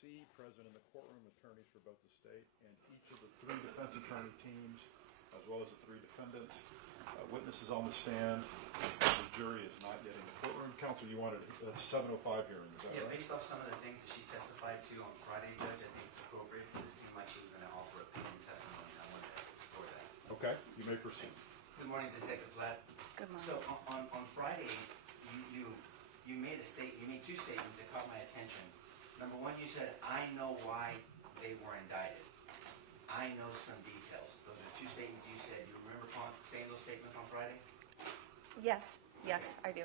C, present in the courtroom, attorneys for both the state and each of the 3 defense attorney teams, as well as the 3 defendants. Witnesses on the stand. The jury is not yet in the courtroom. Counsel, you wanted a 7:05 hearing, is that Yeah, right? based off some of the things that she testified to on Friday, Judge, I think it's appropriate. It seemed like she was going to offer opinion testimony. I wanted to explore that. Okay, you may proceed. Good morning, Detective Platt. Good morning. So on Friday, you made a you made 2 statements that caught my attention. Number one, you said, "I know why they were indicted. I know some details." Those are 2 statements you said. You remember saying those statements on Friday? Yes, I do.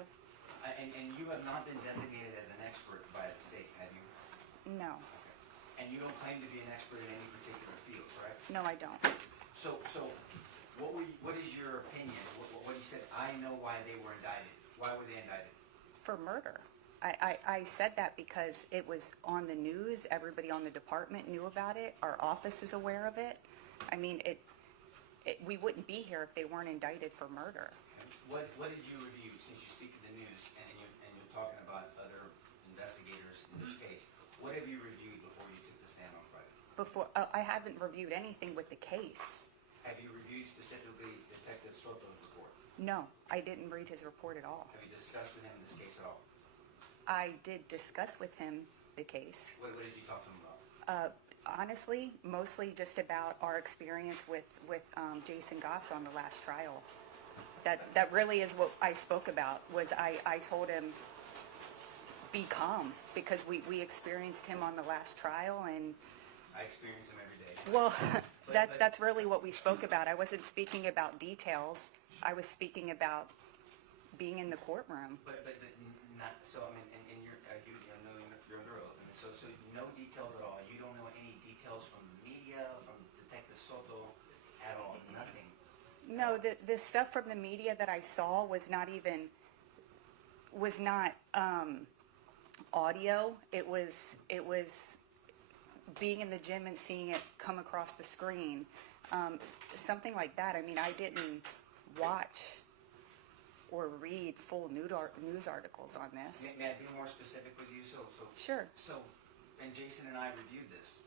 And you have not been designated as an expert by the state, have you? No, And you don't claim to be an expert in any particular field, correct? no, I don't. So what is your opinion? What you said, "I know why they were indicted." Why were they indicted? For murder. I said that because it was on the news. Everybody on the department knew about it. Our office is aware of it. I mean, we wouldn't be here if they weren't indicted for murder. What did you review, since you speak to the news and you're talking about other investigators in this case? What have you reviewed before you took the stand on Friday? I haven't reviewed anything with the case. Have you reviewed specifically Detective Soto's report? No, I didn't read his report at all. Have you discussed with him this case at all? I did discuss with him the case. What did you talk to him about? Honestly, mostly just about our experience with Jason Goss on the last trial. That really is what I spoke about. Was I told him, be calm, because we experienced him on the last trial, and I experience him every day. well, that's really what we spoke about. I wasn't speaking about details. I was speaking about being in the courtroom. But not, so I mean, and you're, I know you're under oath, and so no details at all. You don't know any details from the media, from Detective Soto at all, nothing. No, the stuff from the media that I saw was not audio. It was being in the gym and seeing it come across the screen, something like that. I mean, I didn't watch or read full news articles on this. May I be more specific with you? Sure. So, and Jason and I reviewed this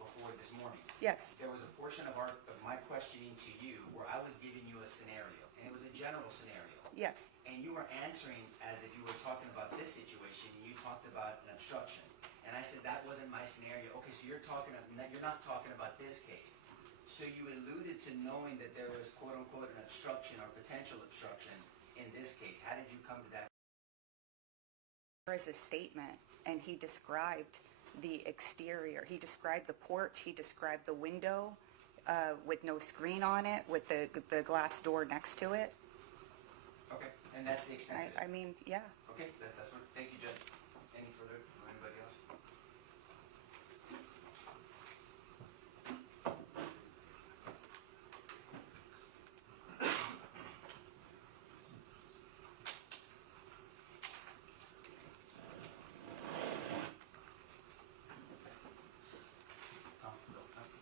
before this morning. Yes. There was a portion of my questioning to you where I was giving you a scenario, and it was a general scenario. Yes. And you were answering as if you were talking about this situation, and you talked about an obstruction. And I said, that wasn't my scenario. Okay, so you're not talking about this case. So you alluded to knowing that there was, quote unquote, an obstruction or potential obstruction in this case. How did you come to that? There is a statement, and he described the exterior. He described the porch. He described the window with no screen on it, with the glass door next to it. Okay, and that's the extent of it. I mean, yeah. Okay, that's what. Thank you, Judge. Any further from anybody else?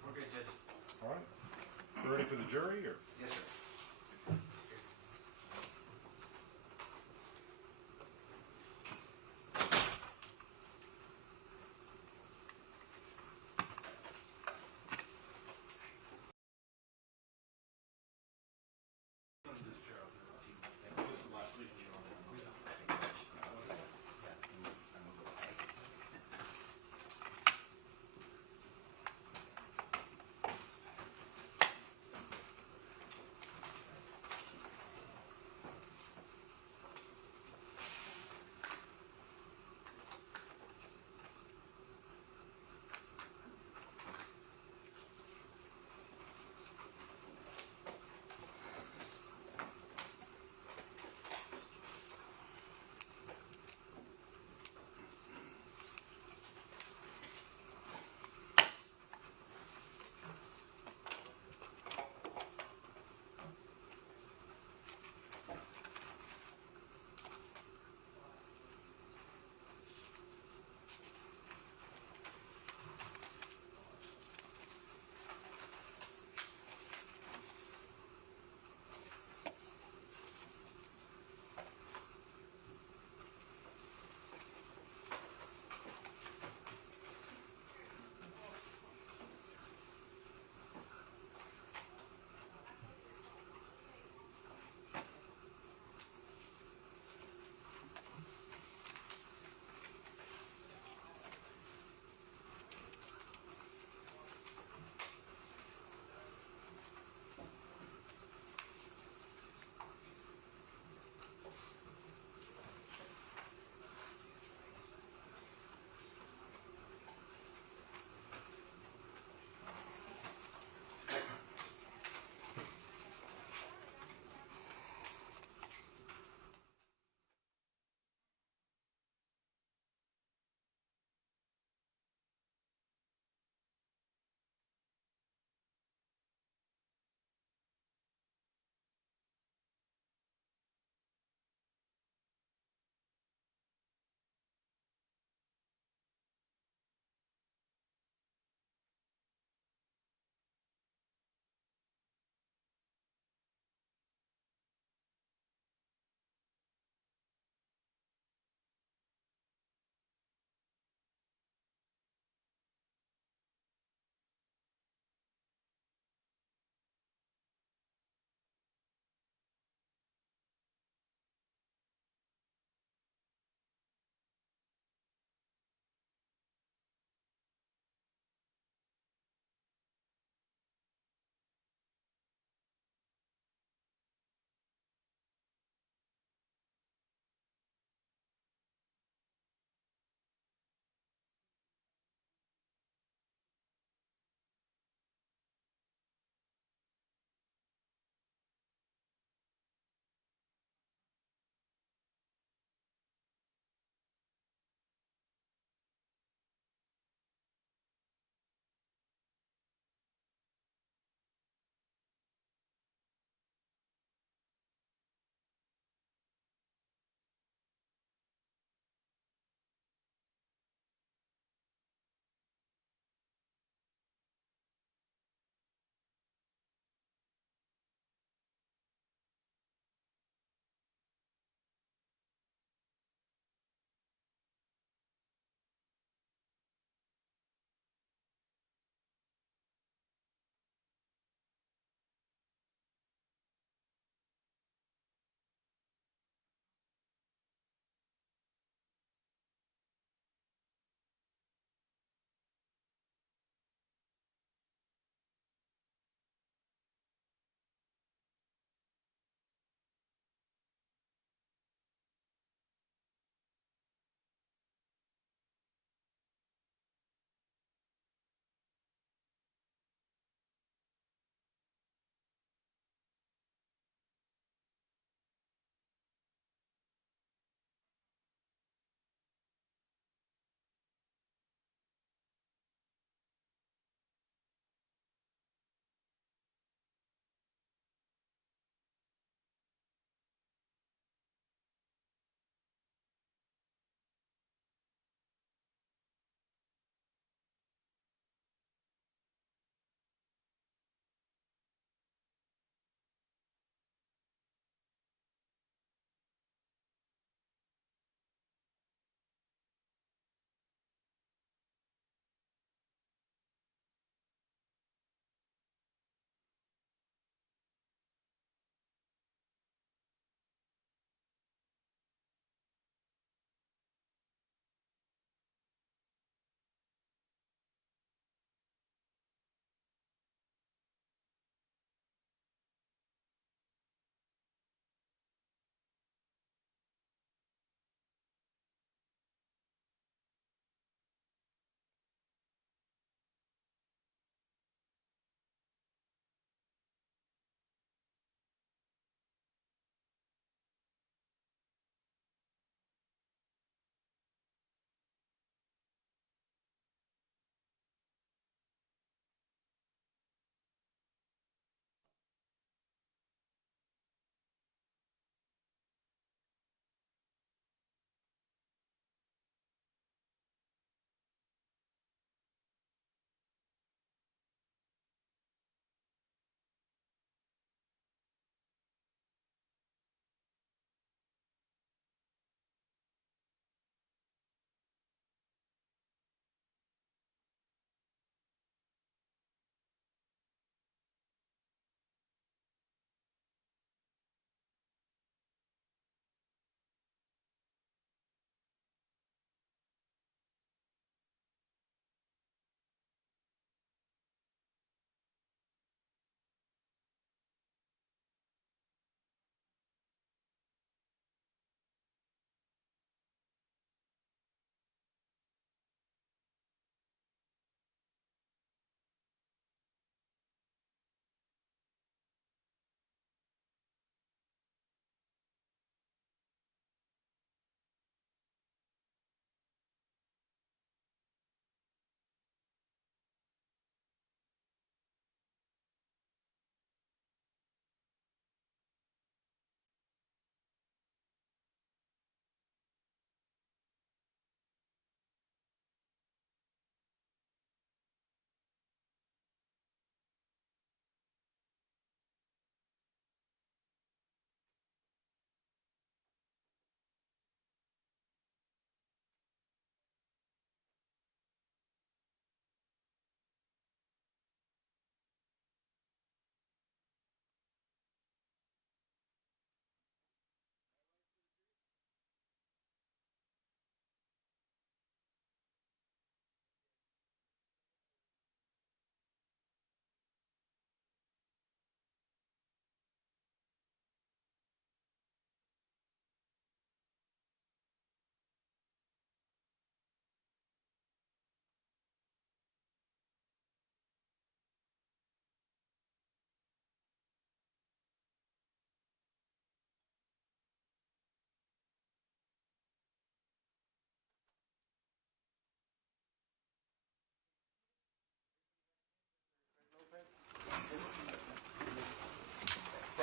We're good, Judge. All right. You ready for the jury, or? Yes, sir.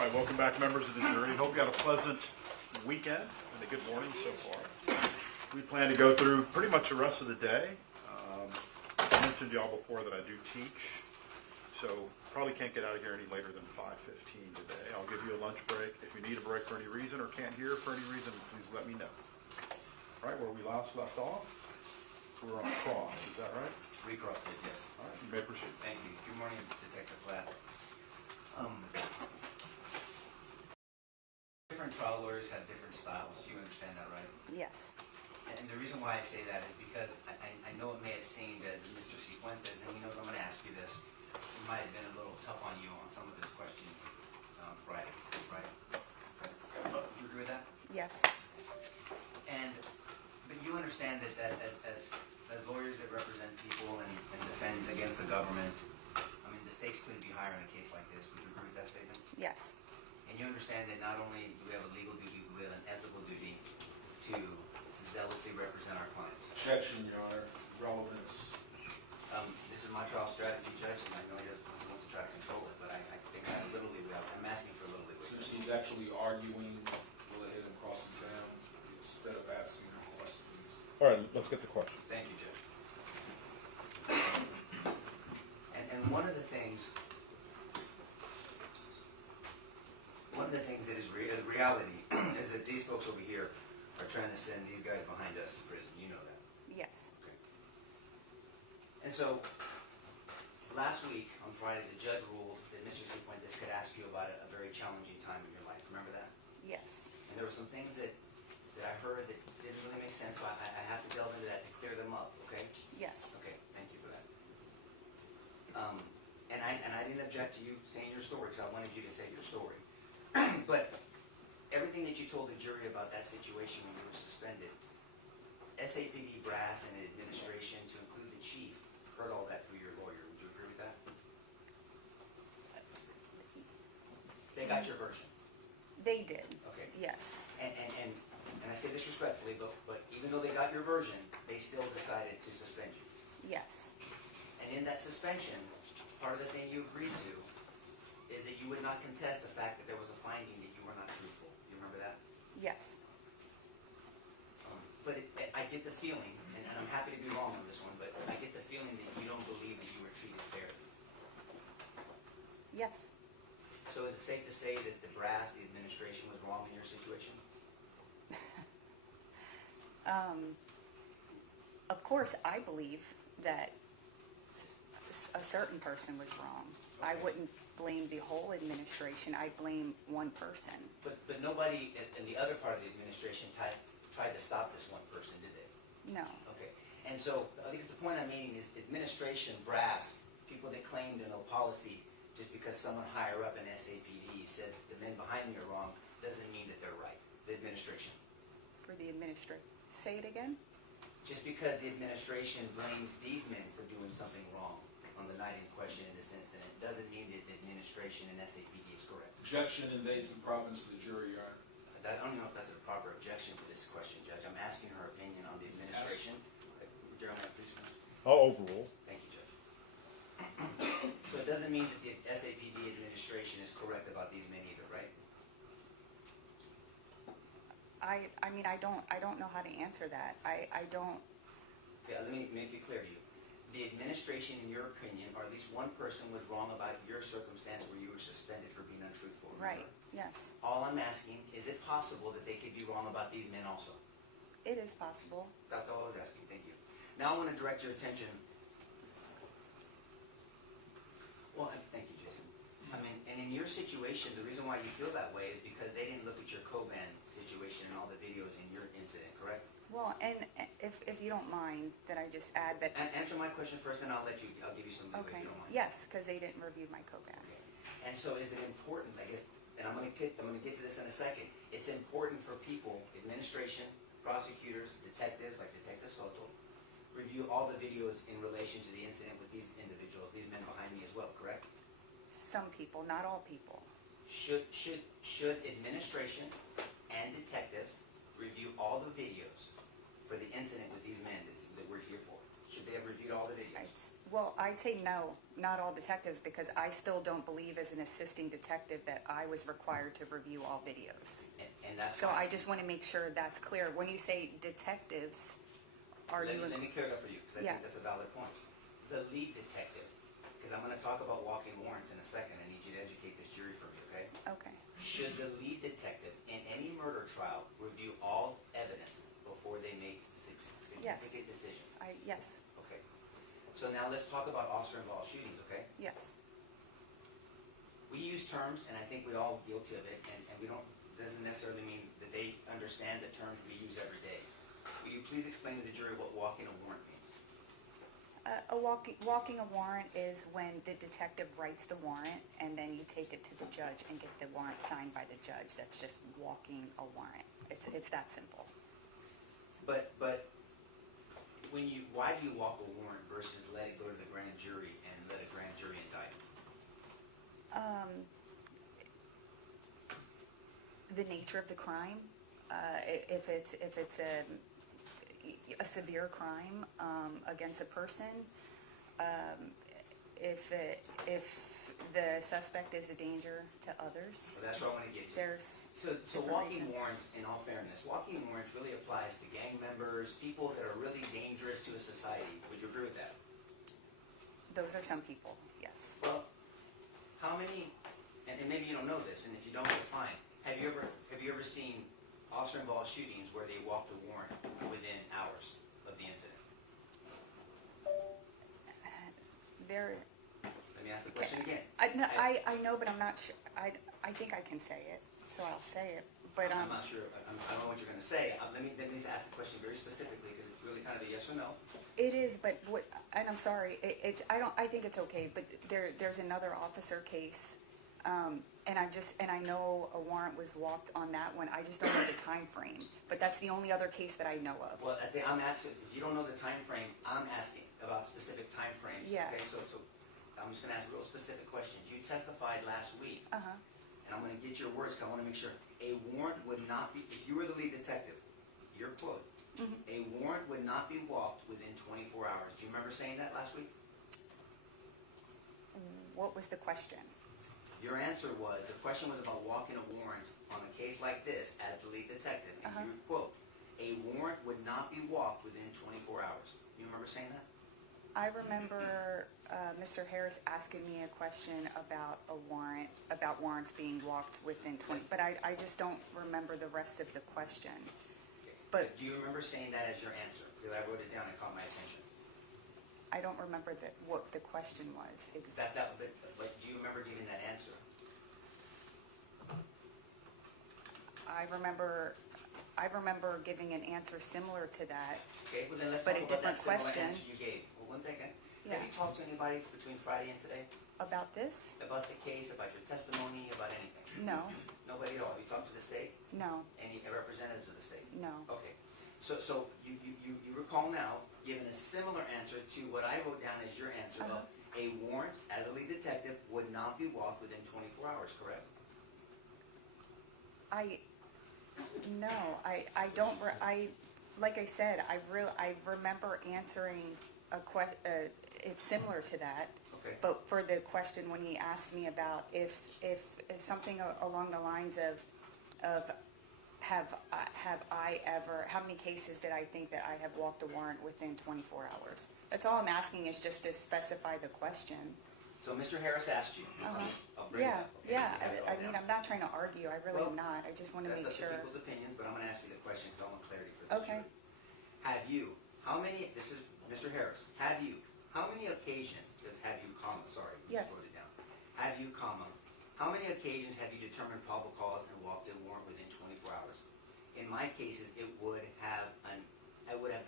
right, welcome back, members of the jury. Hope you had a pleasant weekend and a good morning so far. We plan to go through pretty much the rest of the day. I mentioned to y'all before that I do teach, so probably can't get out of here any later than 5:15 today. I'll give you a lunch break. If you need a break for any reason or can't hear for any reason, please let me know. All right, where we last left off, we were on cross, is that right? Recrossed it, yes. All right, you may proceed. Thank you. Good morning, Detective Platt. Different trial lawyers have different styles. You understand that, right? Yes. And the reason why I say that is because I know it may have seemed as Mr. Cifuentes, and he knows I'm going to ask you this, he might have been a little tough on you on some of his questions on Friday, right? Would you agree with that? Yes. But you understand that as lawyers that represent people and defend against the government, I mean, the stakes couldn't be higher in a case like this. Would you agree with that statement? Yes. And you understand that not only do we have a legal duty, but we have an ethical duty to zealously represent our clients. Objection, Your Honor. Relevance. This is my trial strategy, Judge, and I know he wants to try to control it, but I think I have a little leeway. I'm asking for a little leeway. Since he's actually arguing, go ahead and cross-examine instead of asking questions. All right, let's get the question. Thank you, Judge. And one of the things that is reality is that these folks over here are trying to send these guys behind us to prison. You know that. Yes. Okay. And so, last week, on Friday, the judge ruled that Mr. Cifuentes could ask you about a very challenging time in your life. Remember that? Yes. And there were some things that I heard that didn't really make sense, so I have to delve into that to clear them up, okay? Yes. Okay, thank you for that. And I didn't object to you saying your story, because I wanted you to say your story. But everything that you told the jury about that situation when you were suspended, SAPD brass and administration, to include the chief, heard all that through your lawyer. Would you agree with that? They got your version. They did. Okay. Yes. And I say this respectfully, but even though they got your version, they still decided to suspend you. Yes. And in that suspension, part of the thing you agreed to is that you would not contest the fact that there was a finding that you were not truthful. You remember that? Yes. But I get the feeling, and I'm happy to be wrong on this one, but I get the feeling that you don't believe that you were treated fairly. Yes. So is it safe to say that the brass, the administration, was wrong in your situation? Of course, I believe that a certain person was wrong. I Okay. wouldn't blame the whole administration. I blame one person. But nobody in the other part of the administration tried to stop this one person, did they? No. Okay. And so I think the point I'm making is administration, brass, people that claim to know policy, just because someone higher up in SAPD said the men behind me are wrong, doesn't mean that they're right. The administration. For the administration. Say it again? Just because the administration blames these men for doing something wrong on the night in question in this incident, doesn't mean that the administration and SAPD is correct. Objection invades the province of the jury, Your Honor. I don't know if that's a proper objection for this question, Judge. I'm asking her opinion on the administration. Would you please finish? I'll overrule. Thank you, Judge. So it doesn't mean that the SAPD administration is correct about these men either, right? I mean, I don't know how to answer that. I don't. Okay, let me make it clear to you. The administration, in your opinion, or at least one person was wrong about your circumstance where you were suspended for being untruthful. Remember? Right. Yes. All I'm asking, is it possible that they could be wrong about these men also? It is possible. That's all I was asking. Thank you. Now I want to direct your attention. Well, thank you, Jason. I mean, and in your situation, the reason why you feel that way is because they didn't look at your Coban situation and all the videos in your incident, correct? Well, and if you don't mind, that I just add that. And answer my question first, and I'll give you some leeway Okay. if you don't mind. Yes, because they didn't review my Coban. Okay. And so is it important, I guess, and I'm going to get to this in a second, it's important for people, administration, prosecutors, detectives, like Detective Soto, review all the videos in relation to the incident with these individuals, these men behind me as well, correct? Some people, not all people. Should administration and detectives review all the videos for the incident with these men that we're here for? Should they have reviewed all the videos? I'd say no, not all detectives, because I still don't believe as an assisting detective that I was required to review all videos. And that's So fine. I just want to make sure that's clear. When you say detectives, are you? Let me clear it up for you, because I Yeah. think that's a valid point. The lead detective, because I'm gonna talk about walking warrants in a second, I need you to educate this jury for me, okay? Okay. Should the lead detective in any murder trial review all evidence before they make Yes. significant decisions? Yes, Okay. So now let's talk about officer-involved shootings, okay? yes. We use terms, and I think we all guilty of it, and we don't, doesn't necessarily mean that they understand the terms we use every day. Will you please explain to the jury what walking a warrant means? Walking a warrant is when the detective writes the warrant and then you take it to the judge and get the warrant signed by the judge. That's just walking a warrant. It's that simple. But why do you walk a warrant versus let it go to the grand jury and let a grand jury indict it? The nature of the crime, if it's a severe crime against a person, if the suspect is a danger to others, So that's what I want to get to. there's So different walking reasons. warrants, in all fairness, walking warrants really applies to gang members, people that are really dangerous to a society. Would you agree with that? Those are some people, yes. Well, how many, and maybe you don't know this, and if you don't, it's fine. Have you ever seen officer-involved shootings where they walked a warrant within hours of the incident? There, Let me ask the question again. I know, but I'm not sure. I think I can say it, so I'll say it. But I'm not sure. I don't know what you're going to say. Let me ask the question very specifically because it's really kind of a yes or no. it is. But what? And I'm sorry. I think it's okay. But there's another officer case, and I know a warrant was walked on that one. I just don't know the time frame. But that's the only other case that I know of. Well, I think I'm asking. If you don't know the time frame, I'm asking about specific time frames. Yeah. Okay. So I'm just going to ask real specific questions. You testified last week. And I'm going to get your words because I want to make sure. A warrant would not be, if you were the lead detective, your quote, a warrant would not be walked within 24 hours. Do you remember saying that last week? What was the question? Your answer was, the question was about walking a warrant on a case like this as the lead detective. And you quote, a warrant would not be walked within 24 hours. You remember saying that? I remember Mr. Harris asking me a question about a warrant, about warrants being walked within 20, but I just don't remember the rest of the question. But Do you remember saying that as your answer? Because I wrote it down and caught my attention. I don't remember what the question was exactly. But do you remember giving that answer? I remember giving an answer similar to that. Okay, well then let's But talk a about that different similar question. answer you gave. Well, one second. Yeah. Have you talked to anybody between Friday and today About this? about the case, about your testimony, about anything? No, Nobody at all. Have you talked to the state? no, Any representatives of the state? no. Okay. So you recall now giving a similar answer to what I wrote down as your answer of a warrant as a lead detective would not be walked within 24 hours, correct? Like I said, I remember answering it's similar to that. Okay. But for the question when he asked me about if something along the lines of have I ever, how many cases did I think that I have walked a warrant within 24 hours? That's all I'm asking is just to specify the question. So Mr. Harris asked you. I'll bring it Yeah, up. Okay? yeah. You have it all I mean, down. I'm not trying to argue. I really am Well, not. I just want to That's make up to sure. people's opinions, but I'm going to ask you the question because I want clarity for this Okay. jury. This is Mr. Harris, how many occasions, because have you, comma, sorry, we Yes. just wrote it down. Have you, comma, how many occasions have you determined probable cause and walked a warrant within 24 hours? In my cases, it would have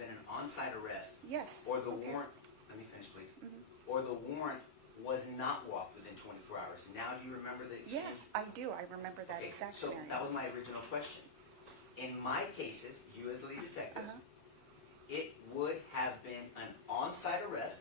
been an on-site arrest. Yes. Or the warrant, let me finish please. Or the warrant was not walked within 24 hours. Now do you remember the exchange? Yeah, I do. I remember that Okay, exact so scenario. that was my original question. In my cases, you as the lead detective, it would have been an on-site arrest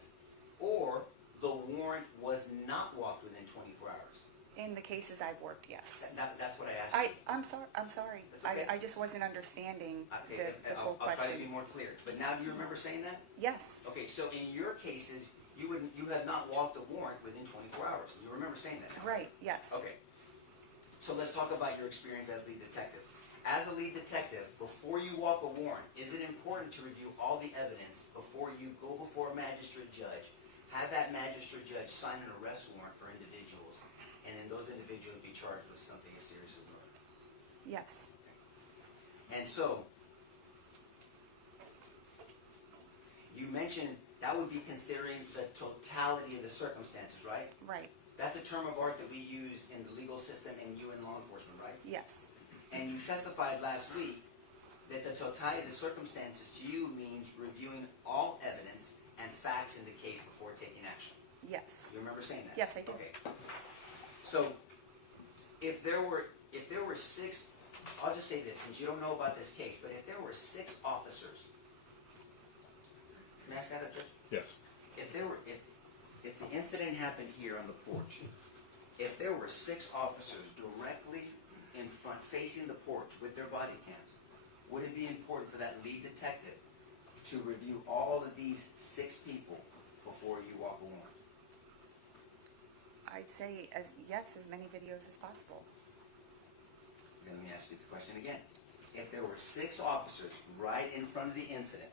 or the warrant was not walked within 24 hours. In the cases I've worked, yes. That's what I asked I'm sorry. That's okay. I just wasn't understanding Okay, the full I'll try to be question. more clear. But now, do you remember saying that? Yes, Okay, so in your cases, you have not walked a warrant within 24 hours. You remember saying that? right, yes. Okay. So let's talk about your experience as lead detective. As a lead detective, before you walk a warrant, is it important to review all the evidence before you go before a magistrate judge, have that magistrate judge sign an arrest warrant for individuals, and then those individuals be charged with something as serious as murder? Yes, And so, you mentioned that would be considering the totality of the circumstances, right? right, That's a term of art that we use in the legal system and you in law enforcement, right? yes, And you testified last week that the totality of the circumstances to you means reviewing all evidence and facts in the case before taking action. yes, You remember saying that? Yes, I do. Okay. So, if there were six, I'll just say this, since you don't know about this case, but if there were 6 officers, can I ask that up, Judge? Yes. If the incident happened here on the porch, if there were 6 officers directly in front, facing the porch with their body cams, would it be important for that lead detective to review all of these 6 people before you walk a warrant? I'd say yes, as many videos as possible. Let me ask you the question again. If there were 6 officers right in front of the incident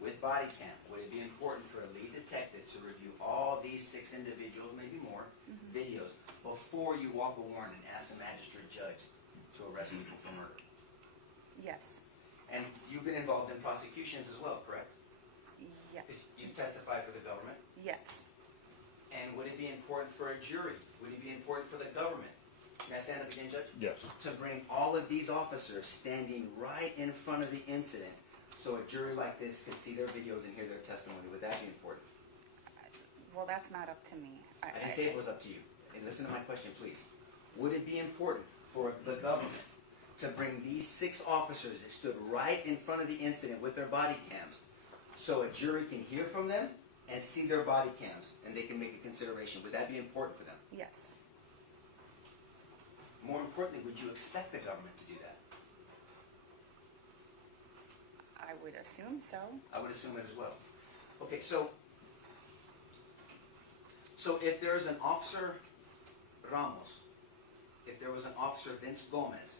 with body cam, would it be important for a lead detective to review all these 6 individuals, maybe more, videos before you walk a warrant and ask the magistrate judge to arrest people for murder? Yes, And you've been involved in prosecutions as well, correct? yeah, You've testified for the government. yes, And would it be important for a jury? Would it be important for the government? Can I stand up again, Judge? Yes. To bring all of these officers standing right in front of the incident so a jury like this could see their videos and hear their testimony. Would that be important? well, that's not up to me. I didn't say it was up to you. And listen to my question, please. Would it be important for the government to bring these 6 officers that stood right in front of the incident with their body cams so a jury can hear from them and see their body cams and they can make a consideration? Would that be important for them? Yes, More importantly, would you expect the government to do that? I would assume so. I would assume it as well. Okay, so if there's an officer Ramos, if there was an officer Vince Gomez,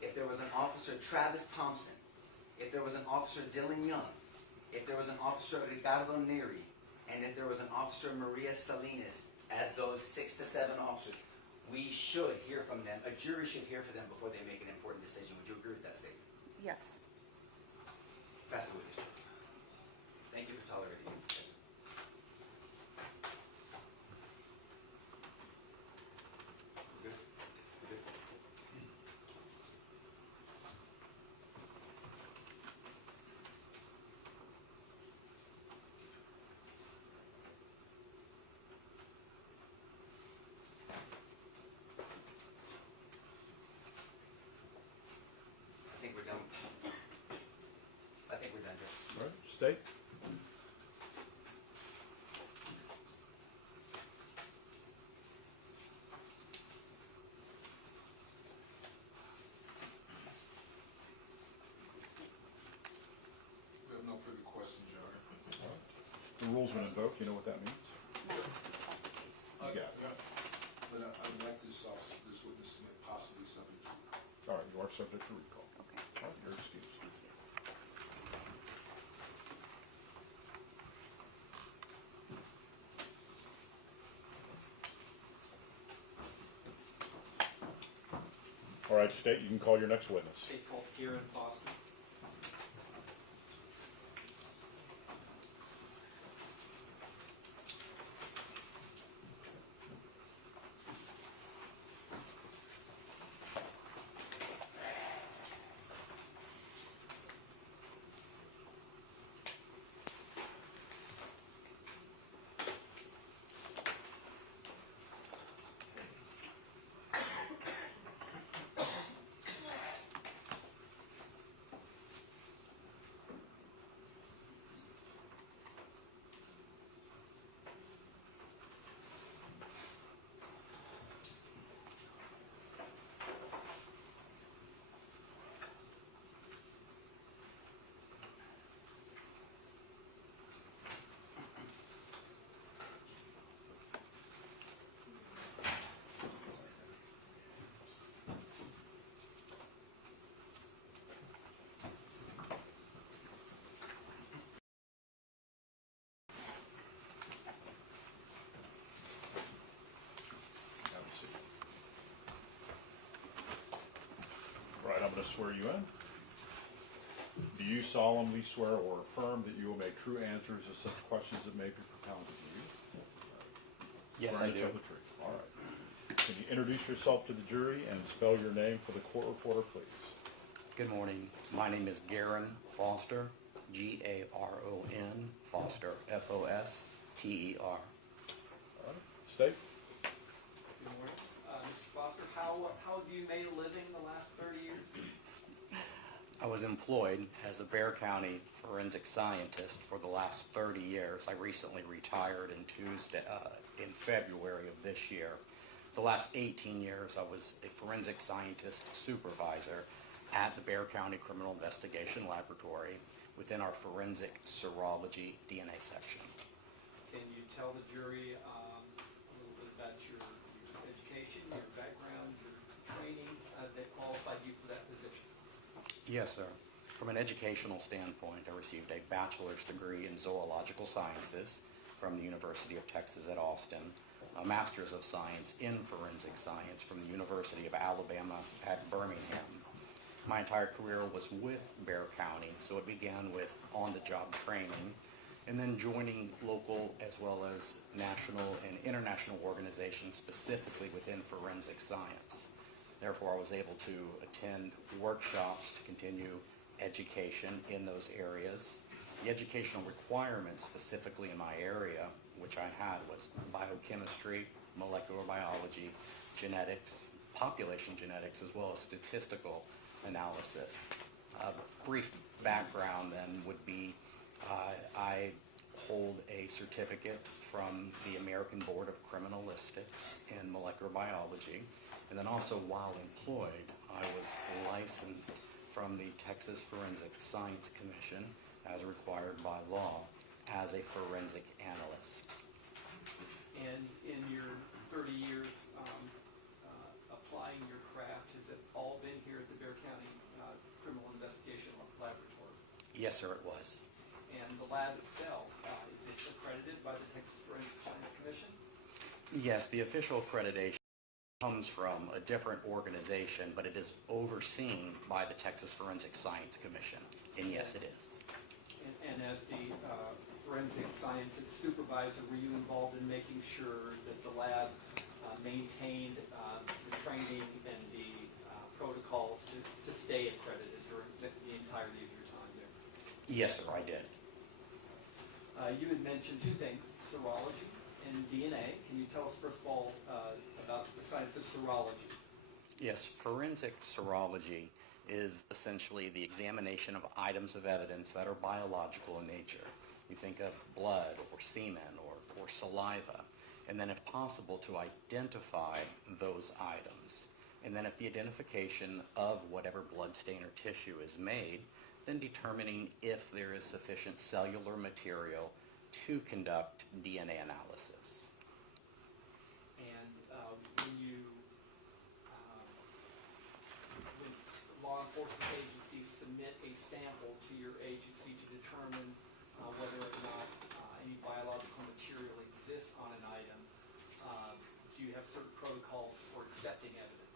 if there was an officer Travis Thompson, if there was an officer Dylan Young, if there was an officer Ricardo Neri, and if there was an officer Maria Salinas, as those 6 to 7 officers, we should hear from them. A jury should hear from them before they make an important decision. Would you agree with that statement? Yes, Pass the witness. Thank you for tolerating me. Good? Good? I think we're done. I think we're done, Joe. All right, state. We have no further questions, Your Honor. All right. The rule's been invoked, you know what that means? not just the whole case. Yeah. But I would like this officer, this witness possibly subject to. All right, you are subject to recall. Okay. All right, you're excused. All right, state, you can call your next witness. State Paul here in Boston. swear you in. Do you solemnly swear or affirm that you will make true answers to such questions that may be propounded to you? Yes, Swear I to do. tell the truth. All right. Can you introduce yourself to the jury and spell your name for the court reporter, please? Good morning. My name is Garen Foster, Garon, Foster, Foster. All right. State. Good morning. Mr. Foster, how have you made a living the last 30 years? I was employed as a Bexar County forensic scientist for the last 30 years. I recently retired in February of this year. The last 18 years, I was a forensic scientist supervisor at the Bexar County Criminal Investigation Laboratory within our forensic serology DNA section. Can you tell the jury a little bit about your education, your background, your training that qualified you for that position? Yes, sir. From an educational standpoint, I received a bachelor's degree in zoological sciences from the University of Texas at Austin, a master's of science in forensic science from the University of Alabama at Birmingham. My entire career was with Bexar County, so it began with on-the-job training and then joining local as well as national and international organizations specifically within forensic science. Therefore, I was able to attend workshops to continue education in those areas. The educational requirements specifically in my area, which I had, was biochemistry, molecular biology, genetics, population genetics, as well as statistical analysis. A brief background then would be I hold a certificate from the American Board of Criminalistics in molecular biology. And then also while employed, I was licensed from the Texas Forensic Science Commission as required by law as a forensic analyst. And in your 30 years applying your craft, has it all been here at the Bexar County Criminal Investigation Laboratory? Yes, sir, it was. And the lab itself, is it accredited by the Texas Forensic Science Commission? Yes, the official accreditation comes from a different organization, but it is overseen by the Texas Forensic Science Commission. And yes, it is. And as the forensic scientist supervisor, were you involved in making sure that the lab maintained the training and the protocols to stay accredited during the entirety of your time there? Yes, sir, I did. You had mentioned two things, serology and DNA. Can you tell us, first of all, about the science of serology? Yes, forensic serology is essentially the examination of items of evidence that are biological in nature. You think of blood or semen or saliva, and then if possible to identify those items. And then if the identification of whatever blood stain or tissue is made, then determining if there is sufficient cellular material to conduct DNA analysis. And when law enforcement agencies submit a sample to your agency to determine whether or not any biological material exists on an item, do you have certain protocols for accepting evidence?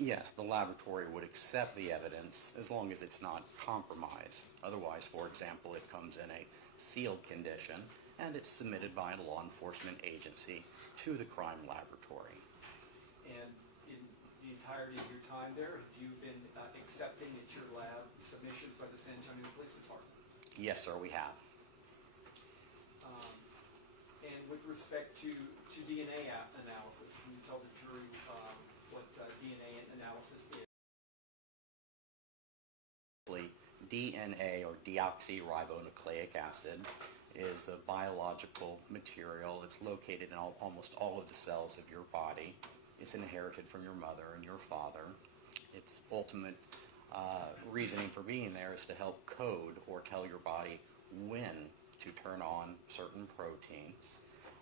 Yes, the laboratory would accept the evidence as long as it's not compromised. Otherwise, for example, it comes in a sealed condition and it's submitted by a law enforcement agency to the crime laboratory. And in the entirety of your time there, have you been accepting at your lab submissions by the San Antonio Police Department? Yes, sir, we have. And with respect to DNA analysis, can you tell the jury what DNA analysis is? DNA, or deoxyribonucleic acid, is a biological material. It's located in almost all of the cells of your body. It's inherited from your mother and your father. Its ultimate reasoning for being there is to help code or tell your body when to turn on certain proteins.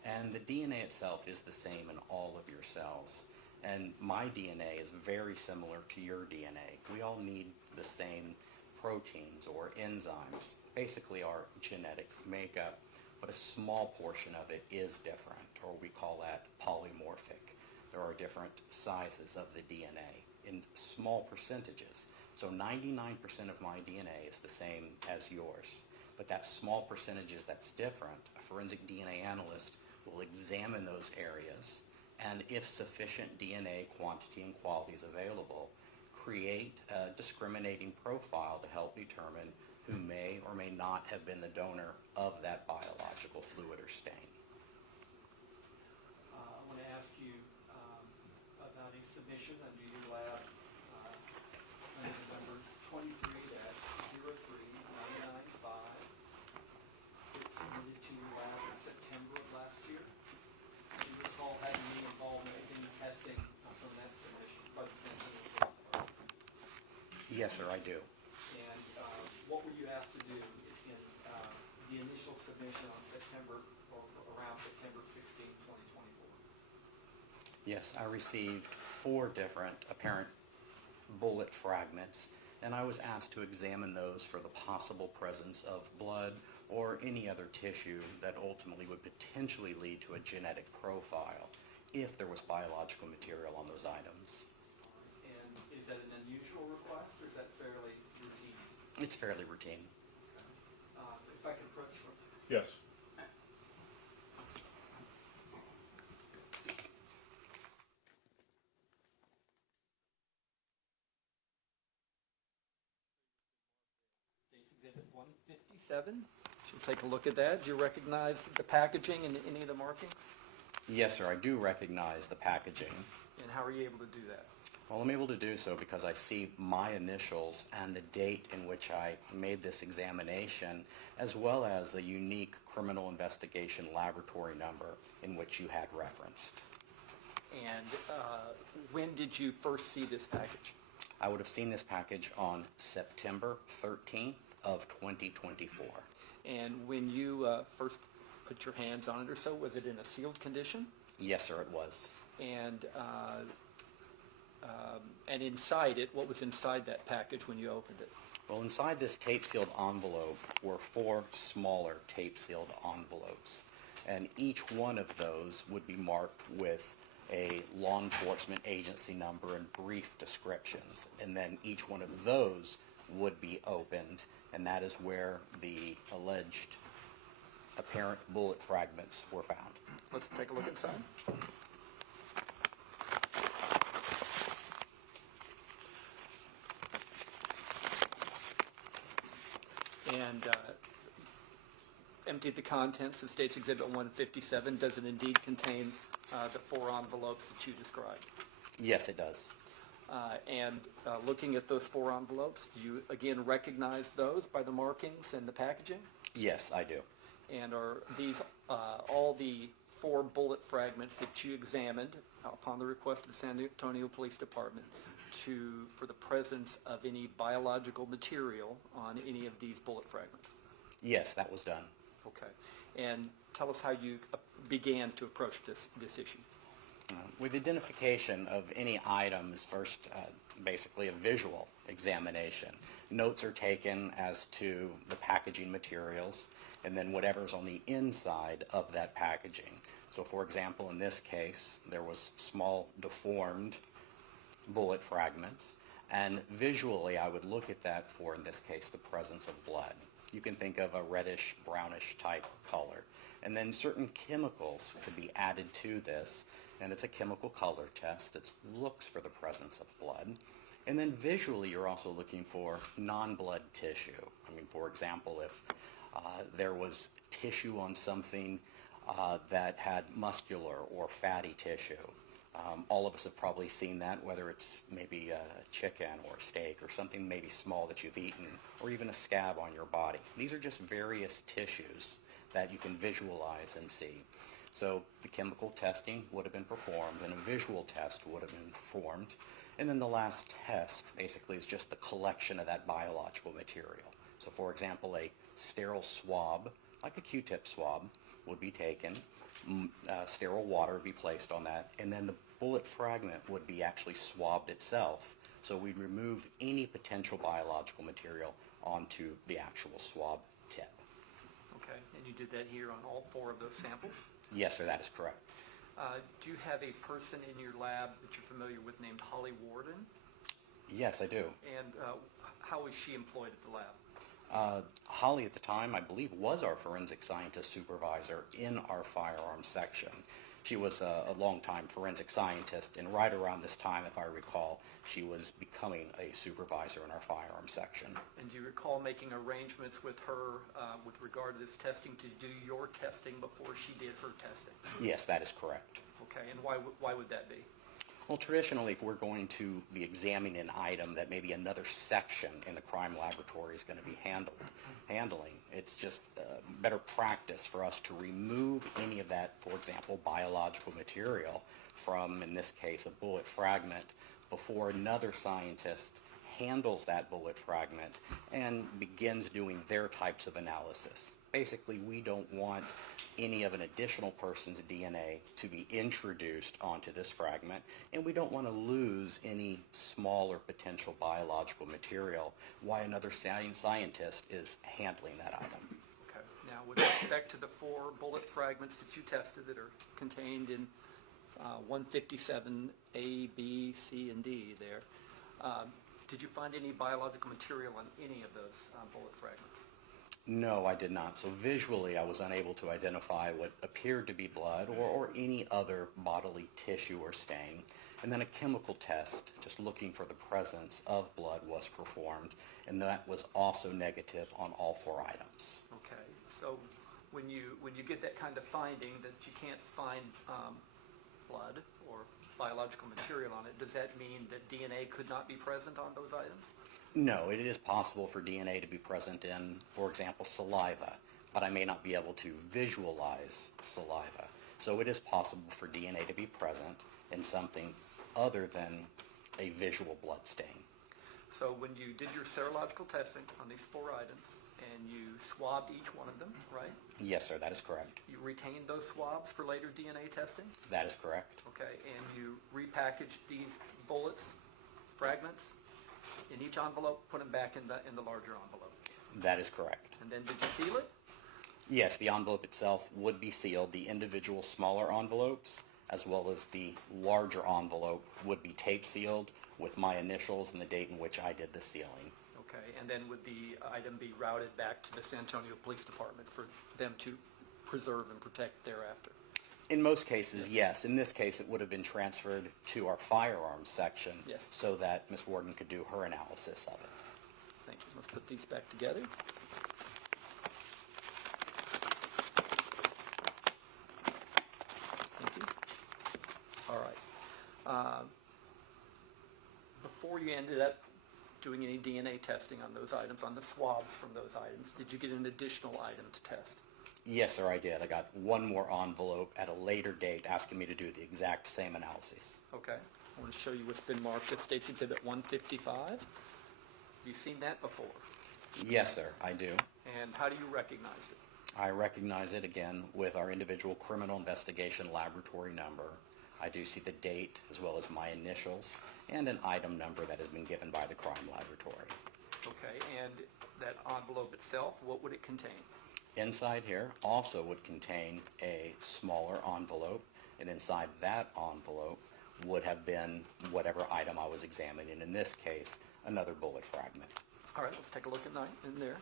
And the DNA itself is the same in all of your cells. And my DNA is very similar to your DNA. We all need the same proteins or enzymes, basically our genetic makeup, but a small portion of it is different, or we call that polymorphic. There are different sizes of the DNA in small percentages. So 99% of my DNA is the same as yours. But that small percentage that's different, a forensic DNA analyst will examine those areas, and if sufficient DNA quantity and quality is available, create a discriminating profile to help determine who may or may not have been the donor of that biological fluid or stain. I want to ask you about a submission under your lab under number 23-03995. It submitted to your lab in September of last year. Do you recall having any involvement in testing from that submission by the San Antonio Police Department? Yes, sir, I do. And what were you asked to do in the initial submission on September, or around September 16, 2024? Yes, I received 4 different apparent bullet fragments, and I was asked to examine those for the possible presence of blood or any other tissue that ultimately would potentially lead to a genetic profile if there was biological material on those items. And is that an unusual request, or is that fairly routine? It's fairly routine. If I could approach you. Yes. State's Exhibit 157. Should take a look at that. Do you recognize the packaging and any of the markings? Yes, sir, I do recognize the packaging. And how are you able to do that? Well, I'm able to do so because I see my initials and the date in which I made this examination, as well as a unique criminal investigation laboratory number in which you had referenced. And when did you first see this package? I would have seen this package on September 13th of 2024. And when you first put your hands on it or so, was it in a sealed condition? Yes, sir, it was. And inside it, what was inside that package when you opened it? Well, inside this tape-sealed envelope were 4 smaller tape-sealed envelopes, and each one of those would be marked with a law enforcement agency number and brief descriptions, and then each one of those would be opened, and that is where the alleged apparent bullet fragments were found. Let's take a look inside. And emptied the contents of State's Exhibit 157. Does it indeed contain the 4 envelopes that you described? Yes, it does. And looking at those 4 envelopes, do you again recognize those by the markings and the packaging? Yes, I do. And are these all the 4 bullet fragments that you examined upon the request of the San Antonio Police Department for the presence of any biological material on any of these bullet fragments? Yes, that was done. Okay. And tell us how you began to approach this issue. With identification of any item is first basically a visual examination. Notes are taken as to the packaging materials and then whatever's on the inside of that packaging. So for example, in this case, there was small deformed bullet fragments, and visually I would look at that for, in this case, the presence of blood. You can think of a reddish, brownish type color. And then certain chemicals could be added to this, and it's a chemical color test that looks for the presence of blood. And then visually you're also looking for non-blood tissue. I mean, for example, if there was tissue on something that had muscular or fatty tissue. All of us have probably seen that, whether it's maybe a chicken or a steak or something maybe small that you've eaten, or even a scab on your body. These are just various tissues that you can visualize and see. So the chemical testing would have been performed, and a visual test would have been performed. And then the last test basically is just the collection of that biological material. So for example, a sterile swab, like a Q-tip swab, would be taken, sterile water would be placed on that, and then the bullet fragment would be actually swabbed itself. So we'd remove any potential biological material onto the actual swab tip. Okay. And you did that here on all 4 of those samples? Yes, sir, that is correct. Do you have a person in your lab that you're familiar with named Holly Warden? Yes, I do. And how was she employed at the lab? Holly at the time, I believe, was our forensic scientist supervisor in our firearms section. She was a longtime forensic scientist, and right around this time, if I recall, she was becoming a supervisor in our firearms section. And do you recall making arrangements with her with regard to this testing to do your testing before she did her testing? Yes, that is correct. Okay, and why would that be? Well, traditionally, if we're going to be examining an item that maybe another section in the crime laboratory is going to be handling, it's just better practice for us to remove any of that, for example, biological material from, in this case, a bullet fragment before another scientist handles that bullet fragment and begins doing their types of analysis. Basically, we don't want any of an additional person's DNA to be introduced onto this fragment, and we don't want to lose any smaller potential biological material while another scientist is handling that item. Okay. Now, with respect to the 4 bullet fragments that you tested that are contained in 157 A, B, C, and D there, did you find any biological material on any of those bullet fragments? No, I did not. So visually, I was unable to identify what appeared to be blood or any other bodily tissue or stain. And then a chemical test, just looking for the presence of blood, was performed, and that was also negative on all 4 items. Okay. So when you get that kind of finding that you can't find blood or biological material on it, does that mean that DNA could not be present on those items? No, it is possible for DNA to be present in, for example, saliva, but I may not be able to visualize saliva. So it is possible for DNA to be present in something other than a visual blood stain. So when you did your serological testing on these 4 items and you swabbed each one of them, right? Yes, sir, that is correct. You retained those swabs for later DNA testing? That is correct. Okay, and you repackaged these bullets, fragments, in each envelope, put them back in the larger envelope. That is correct. And then did you seal it? Yes, the envelope itself would be sealed. The individual smaller envelopes, as well as the larger envelope, would be tape sealed with my initials and the date in which I did the sealing. Okay, and then would the item be routed back to the San Antonio Police Department for them to preserve and protect thereafter? In most cases, yes. In this case, it would have been transferred to our firearms section, Yes. so that Ms. Warden could do her analysis of it. Thank you. Let's put these back together. Thank you. All right. Before you ended up doing any DNA testing on those items, on the swabs from those items, did you get an additional item to test? Yes, sir, I did. I got one more envelope at a later date asking me to do the exact same analysis. Okay. I want to show you what's been marked as State's Exhibit 155. Have you seen that before? Yes, sir, I do. And how do you recognize it? I recognize it again with our individual criminal investigation laboratory number. I do see the date as well as my initials and an item number that has been given by the crime laboratory. Okay, and that envelope itself, what would it contain? Inside here also would contain a smaller envelope, and inside that envelope would have been whatever item I was examining. In this case, another bullet fragment. All right, let's take a look at in there.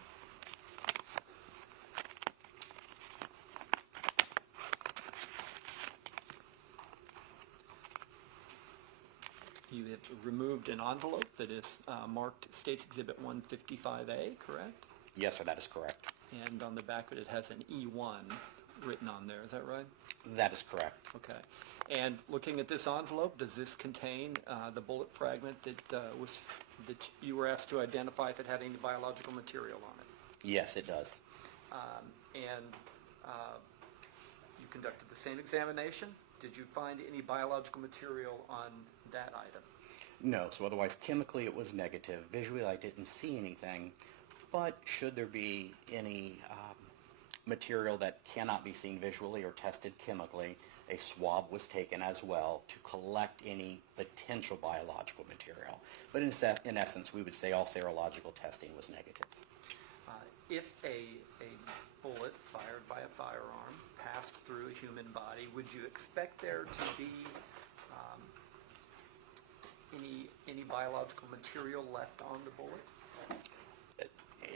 You have removed an envelope that is marked State's Exhibit 155A, correct? Yes, sir, that is correct. And on the back of it has an E1 written on there, is that right? That is correct. Okay. And looking at this envelope, does this contain the bullet fragment that you were asked to identify if it had any biological material on it? Yes, it does. And you conducted the same examination. Did you find any biological material on that item? No, so otherwise chemically it was negative. Visually I didn't see anything, but should there be any material that cannot be seen visually or tested chemically, a swab was taken as well to collect any potential biological material. But in essence, we would say all serological testing was negative. If a bullet fired by a firearm passed through a human body, would you expect there to be any biological material left on the bullet?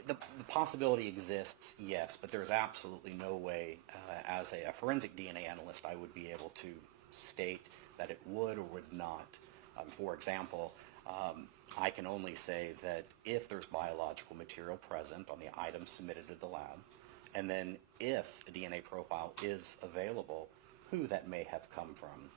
The possibility exists, yes, but there's absolutely no way, as a forensic DNA analyst, I would be able to state that it would or would not. For example, I can only say that if there's biological material present on the items submitted to the lab, and then if a DNA profile is available, who that may have come from.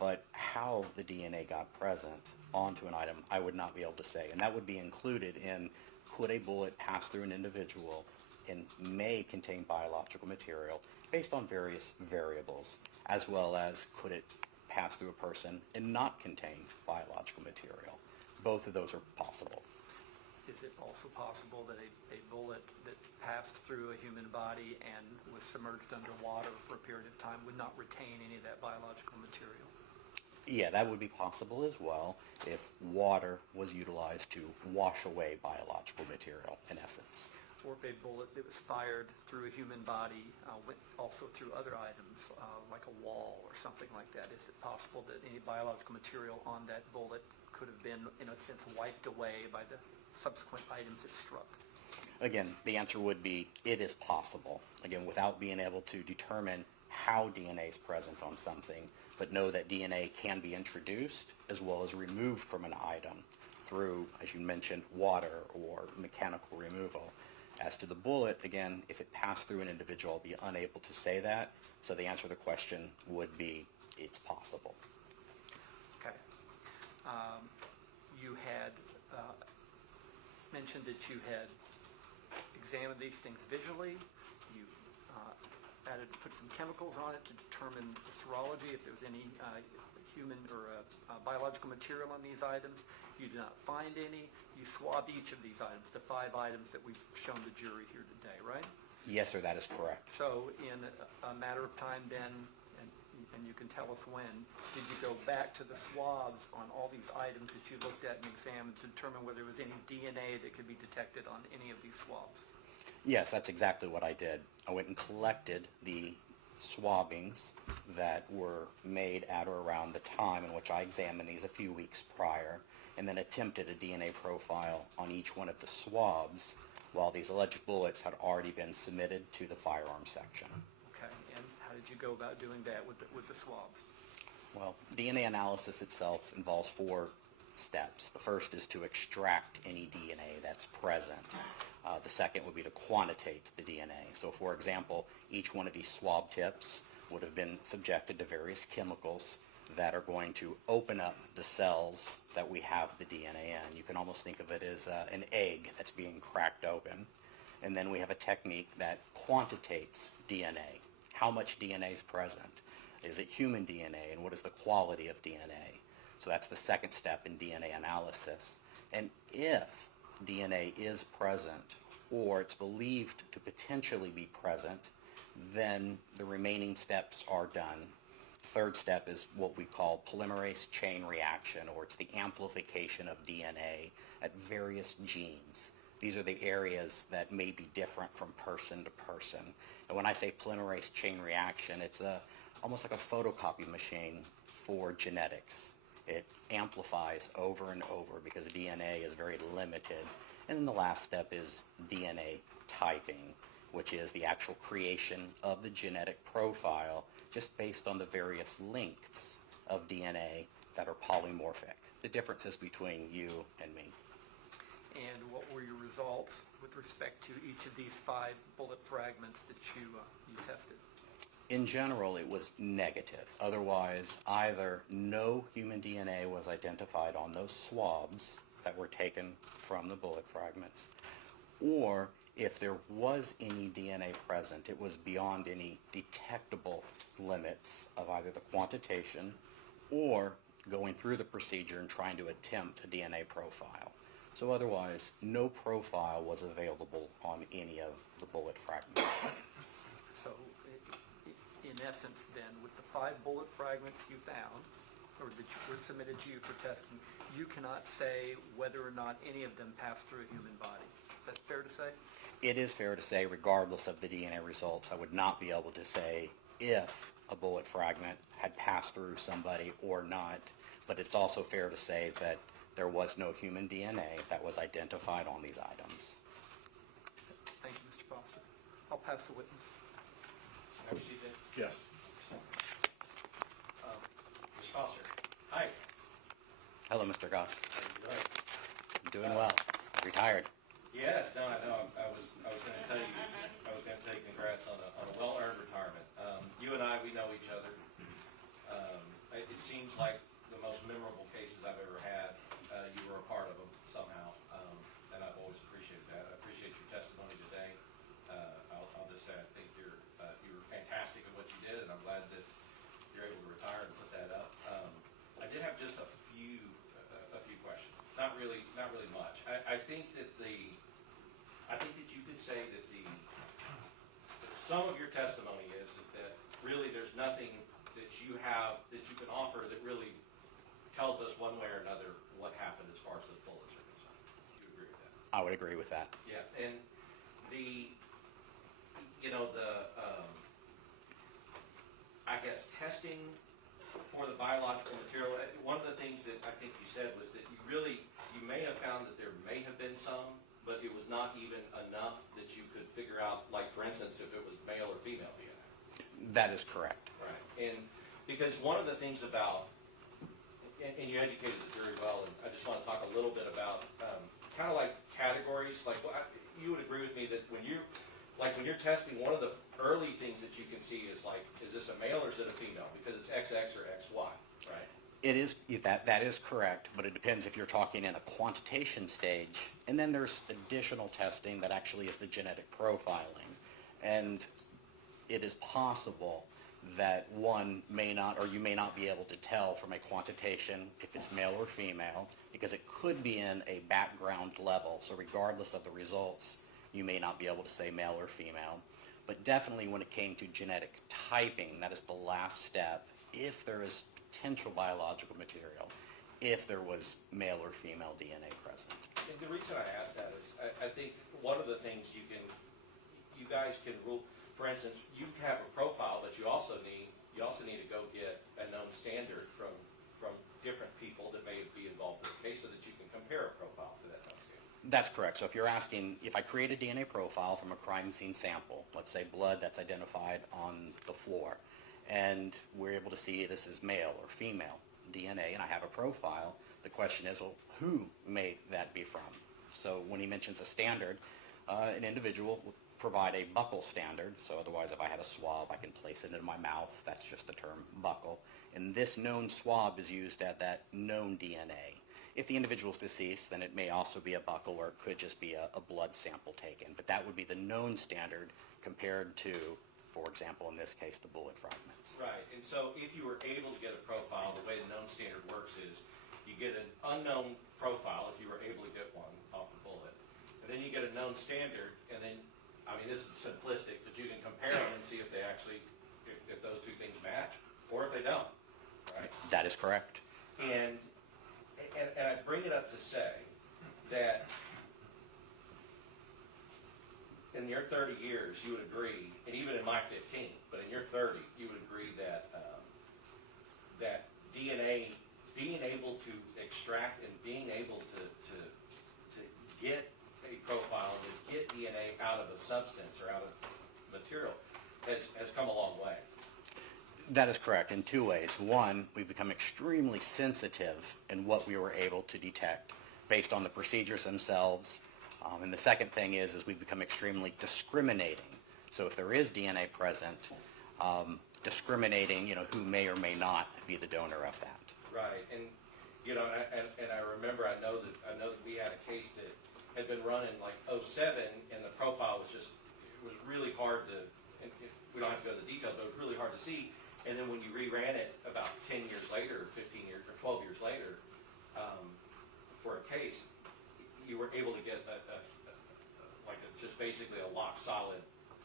But how the DNA got present onto an item, I would not be able to say. And that would be included in, could a bullet pass through an individual and may contain biological material based on various variables, as well as could it pass through a person and not contain biological material. Both of those are possible. Is it also possible that a bullet that passed through a human body and was submerged under water for a period of time would not retain any of that biological material? Yeah, that would be possible as well if water was utilized to wash away biological material, in essence. Or if a bullet that was fired through a human body went also through other items, like a wall or something like that. Is it possible that any biological material on that bullet could have been, in a sense, wiped away by the subsequent items it struck? Again, the answer would be it is possible. Again, without being able to determine how DNA is present on something, but know that DNA can be introduced as well as removed from an item through, as you mentioned, water or mechanical removal. As to the bullet, again, if it passed through an individual, I'll be unable to say that. So the answer to the question would be it's possible. Okay. You had mentioned that you had examined these things visually. You put some chemicals on it to determine the serology, if there was any human or biological material on these items. You did not find any. You swabbed each of these items, the 5 items that we've shown the jury here today, right? Yes, sir, that is correct. So in a matter of time then, and you can tell us when, did you go back to the swabs on all these items that you looked at and examined to determine whether there was any DNA that could be detected on any of these swabs? Yes, that's exactly what I did. I went and collected the swabbings that were made at or around the time in which I examined these a few weeks prior, and then attempted a DNA profile on each one of the swabs while these alleged bullets had already been submitted to the firearm section. Okay, and how did you go about doing that with the swabs? Well, DNA analysis itself involves 4 steps. The first is to extract any DNA that's present. The second would be to quantitate the DNA. So, for example, each one of these swab tips would have been subjected to various chemicals that are going to open up the cells that we have the DNA in. You can almost think of it as an egg that's being cracked open. And then we have a technique that quantitates DNA. How much DNA is present? Is it human DNA, and what is the quality of DNA? So that's the second step in DNA analysis. And if DNA is present, or it's believed to potentially be present, then the remaining steps are done. Third step is what we call polymerase chain reaction, or it's the amplification of DNA at various genes. These are the areas that may be different from person to person. And when I say polymerase chain reaction, it's almost like a photocopy machine for genetics. It amplifies over and over because DNA is very limited. And then the last step is DNA typing, which is the actual creation of the genetic profile just based on the various lengths of DNA that are polymorphic. The differences between you and me. And what were your results with respect to each of these 5 bullet fragments that you tested? In general, it was negative. Otherwise, either no human DNA was identified on those swabs that were taken from the bullet fragments, or if there was any DNA present, it was beyond any detectable limits of either the quantitation or going through the procedure and trying to attempt a DNA profile. So otherwise, no profile was available on any of the bullet fragments. So, in essence then, with the 5 bullet fragments you found, or that were submitted to you for testing, you cannot say whether or not any of them passed through a human body. Is that fair to say? It is fair to say, regardless of the DNA results, I would not be able to say if a bullet fragment had passed through somebody or not, but it's also fair to say that there was no human DNA that was identified on these items. Thank you, Mr. Foster. I'll pass the witness. Have a seat, Dave. Yes. Mr. Foster. Hi. Hello, Mr. Goss. How are you doing? I'm doing well. Retired. Yes, no, I know. I was going to tell you, congrats on a well-earned retirement. You and I, we know each other. It seems like the most memorable cases I've ever had, you were a part of them somehow, and I've always appreciated that. I appreciate your testimony today. I'll just say I think you were fantastic at what you did, and I'm glad that you're able to retire and put that up. I did have just a few questions. Not really much. I think that you could say that that some of your testimony is that really there's nothing that you have that you can offer that really tells us one way or another what happened as far as the bullets are concerned. Do you agree with that? I would agree with that. Yeah, and I guess testing for the biological material, one of the things that I think you said was that you may have found that there may have been some, but it was not even enough that you could figure out, like for instance, if it was male or female DNA. That is correct. Right, and because one of the things about, and you educated the jury well, and I just want to talk a little bit about kind of like categories, like you would agree with me that when you're testing, one of the early things that you can see is like, is this a male or is it a female? Because it's XX or XY, right? It is, that is correct, but it depends if you're talking in a quantitation stage, and then there's additional testing that actually is the genetic profiling. And it is possible that one may not, or you may not be able to tell from a quantitation if it's male or female, because it could be in a background level. So regardless of the results, you may not be able to say male or female. But definitely when it came to genetic typing, that is the last step, if there is potential biological material, if there was male or female DNA present. And the reason I ask that is, I think one of the things you guys can rule, for instance, you have a profile, but you also need to go get a known standard from different people that may be involved in the case so that you can compare a profile to that known standard. That's correct. So if you're asking, if I create a DNA profile from a crime scene sample, let's say blood that's identified on the floor, and we're able to see this is male or female DNA, and I have a profile, the question is, well, who may that be from? So when he mentions a standard, an individual will provide a buccal standard. So otherwise, if I had a swab, I can place it in my mouth. That's just the term buccal. And this known swab is used at that known DNA. If the individual is deceased, then it may also be a buccal, or it could just be a blood sample taken. But that would be the known standard compared to, for example, in this case, the bullet fragments. Right, and so if you were able to get a profile, the way the known standard works is you get an unknown profile, if you were able to get one off the bullet, and then you get a known standard, and then, I mean, this is simplistic, but you can compare them and see if they actually, if those two things match, or if they don't, right? That is correct. And I bring it up to say that in your 30 years, you would agree, and even in my 15, but in your 30, you would agree that that DNA, being able to extract and being able to get a profile, to get DNA out of a substance or out of material has come a long way. That is correct in two ways. One, we've become extremely sensitive in what we were able to detect based on the procedures themselves. And the second thing is we've become extremely discriminating. So if there is DNA present, discriminating, who may or may not be the donor of that. Right, and I remember, I know that we had a case that had been run in like '07, and the profile was it was really hard to, and we don't have to go into the details, but it was really hard to see. And then when you reran it about 10 years later, or 15 years, or 12 years later, for a case, you were able to get just basically a lock solid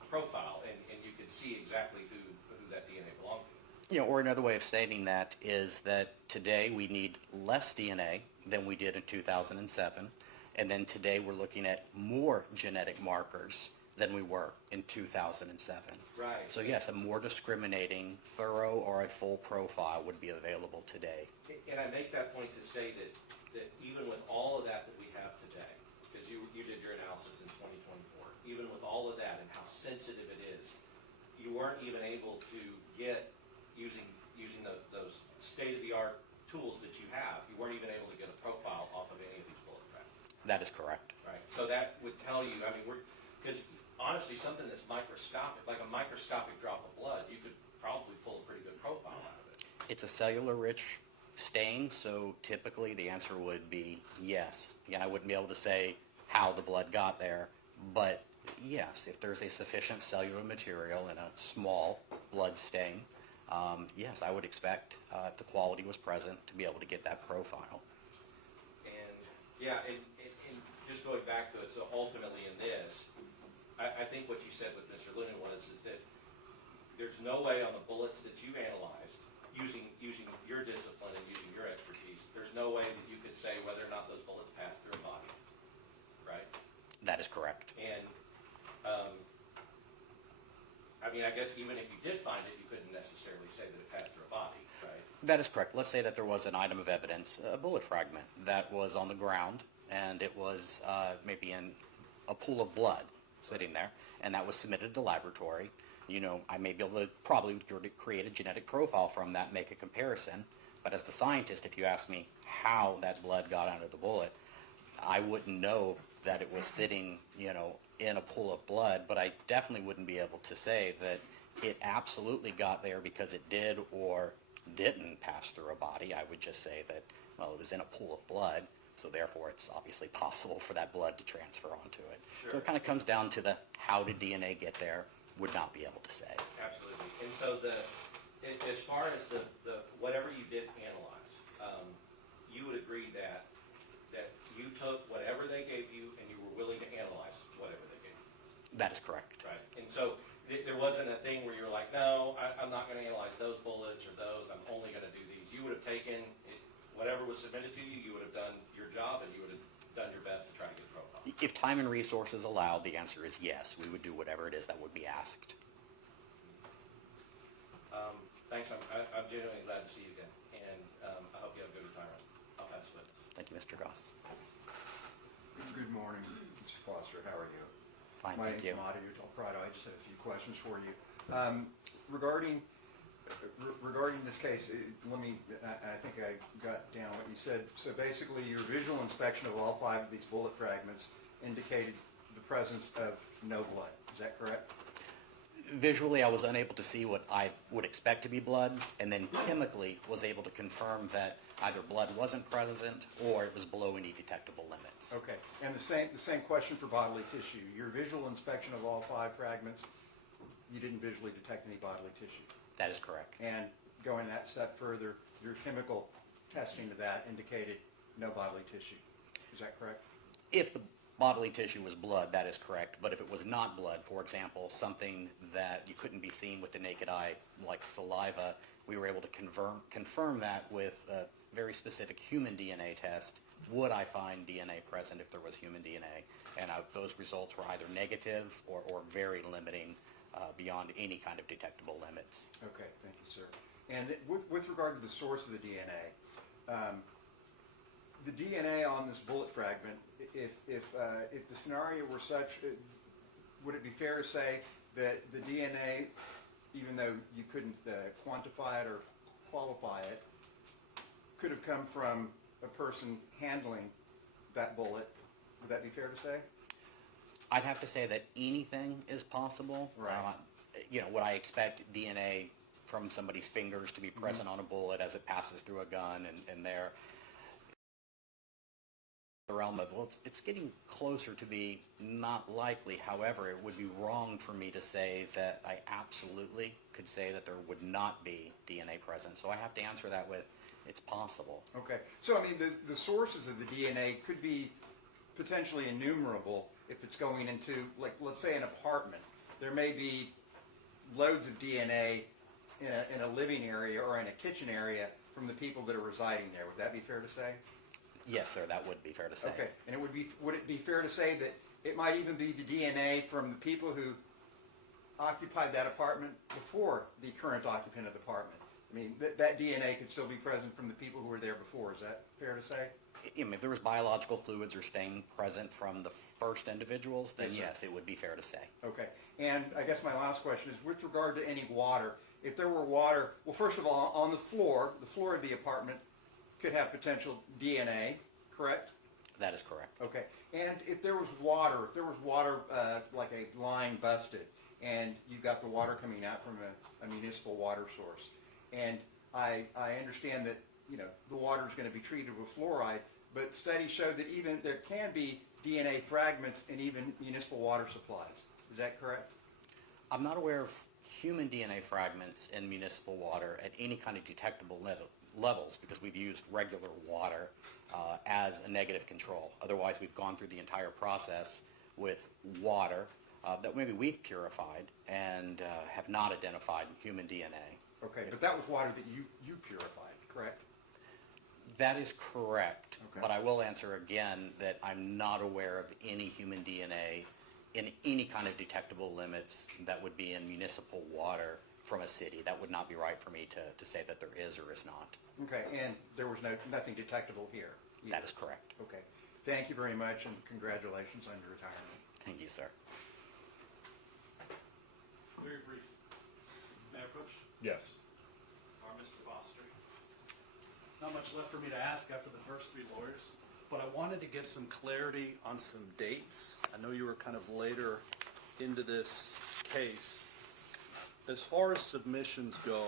profile, and you could see exactly who that DNA belonged to. Or another way of stating that is that today we need less DNA than we did in 2007, and then today we're looking at more genetic markers than we were in 2007. Right. So yes, a more discriminating, thorough, or a full profile would be available today. And I make that point to say that even with all of that we have today, because you did your analysis in 2024, even with all of that and how sensitive it is, you weren't even able to get, using those state-of-the-art tools that you have, you weren't even able to get a profile off of any of these bullet fragments. That is correct. Right. So that would tell you, I mean, because honestly, something that's microscopic, like a microscopic drop of blood, you could probably pull a pretty good profile out of it. It's a cellular-rich stain, so typically the answer would be yes. Again, I wouldn't be able to say how the blood got there, but yes, if there's a sufficient cellular material in a small blood stain, yes, I would expect, if the quality was present, to be able to get that profile. And yeah, and just going back to it, so ultimately in this, I think what you said with Mr. Lennon is that there's no way on the bullets that you analyzed, using your discipline and using your expertise, there's no way that you could say whether or not those bullets passed through a body, right? That is correct. And I mean, I guess even if you did find it, you couldn't necessarily say that it passed through a body, right? That is correct. Let's say that there was an item of evidence, a bullet fragment, that was on the ground, and it was maybe in a pool of blood sitting there, and that was submitted to the laboratory. You know, I may be able to probably create a genetic profile from that, make a comparison, but as the scientist, if you ask me how that blood got under the bullet, I wouldn't know that it was sitting, you know, in a pool of blood, but I definitely wouldn't be able to say that it absolutely got there because it did or didn't pass through a body. I would just say that, well, it was in a pool of blood, so therefore it's obviously possible for that blood to transfer onto it. Sure. So it kind of comes down to the how did DNA get there, would not be able to say. Absolutely. And so as far as the whatever you did analyze, you would agree that you took whatever they gave you and you were willing to analyze whatever they gave you. That is correct. Right. And so there wasn't a thing where you were like, no, I'm not going to analyze those bullets or those. I'm only going to do these. You would have taken whatever was submitted to you. You would have done your job and you would have done your best to try to get a profile. If time and resources allowed, the answer is yes. We would do whatever it is that would be asked. Thanks. I'm genuinely glad to see you again. And I hope you have a good retirement. I'll pass it. Thank you, Mr. Goss. Good morning, Mr. Foster. How are you? Fine, My thank name's you. Mario Prado. I just have a few questions for you. Regarding this case, I think I got down what you said. So basically, your visual inspection of all 5 of these bullet fragments indicated the presence of no blood. Is that correct? Visually, I was unable to see what I would expect to be blood, and then chemically was able to confirm that either blood wasn't present or it was below any detectable limits. Okay. And the same question for bodily tissue. Your visual inspection of all 5 fragments, you didn't visually detect any bodily tissue. That is correct. And going that step further, your chemical testing of that indicated no bodily tissue. Is that correct? If the bodily tissue was blood, that is correct. But if it was not blood, for example, something that you couldn't be seen with the naked eye, like saliva, we were able to confirm that with a very specific human DNA test. Would I find DNA present if there was human DNA? And those results were either negative or very limiting, beyond any kind of detectable limits. Okay, thank you, sir. And with regard to the source of the DNA on this bullet fragment, if the scenario were such, would it be fair to say that the DNA, even though you couldn't quantify it or qualify it, could have come from a person handling that bullet? Would that be fair to say? I'd have to say that anything is possible. Right. Would I expect DNA from somebody's fingers to be present on a bullet as it passes through a gun and there? The realm of, well, it's getting closer to be not likely. However, it would be wrong for me to say that I absolutely could say that there would not be DNA present. So I have to answer that with, it's possible. Okay. So, I mean, the sources of the DNA could be potentially innumerable if it's going into, like, let's say an apartment. There may be loads of DNA in a living area or in a kitchen area from the people that are residing there. Would that be fair to say? Yes, sir, that would be fair to say. Okay, and would it be fair to say that it might even be the DNA from the people who occupied that apartment before the current occupant of the apartment? I mean, that DNA could still be present from the people who were there before. Is that fair to say? If there was biological fluids or stain present from the first individuals, then Yes, sir. yes, it would be fair to say. Okay, and I guess my last question is with regard to any water. If there were water, well, first of all, on the floor of the apartment could have potential DNA, correct? That is correct. Okay, and if there was water, like a line busted, and you got the water coming out from a municipal water source, and I understand that, you know, the water is going to be treated with fluoride, but studies show that even there can be DNA fragments in even municipal water supplies. Is that correct? I'm not aware of human DNA fragments in municipal water at any kind of detectable levels because we've used regular water as a negative control. Otherwise, we've gone through the entire process with water that maybe we've purified and have not identified human DNA. Okay, but that was water that you purified, correct? That is correct, Okay. but I will answer again that I'm not aware of any human DNA in any kind of detectable limits that would be in municipal water from a city. That would not be right for me to say that there is or is not. Okay, and there was nothing detectable here either. That is correct. Okay, thank you very much, and congratulations on your retirement. Thank you, sir. Very brief. Mayor Bush, Yes. or Mr. Foster. Not much left for me to ask after the first three lawyers, but I wanted to get some clarity on some dates. I know you were kind of later into this case. As far as submissions go,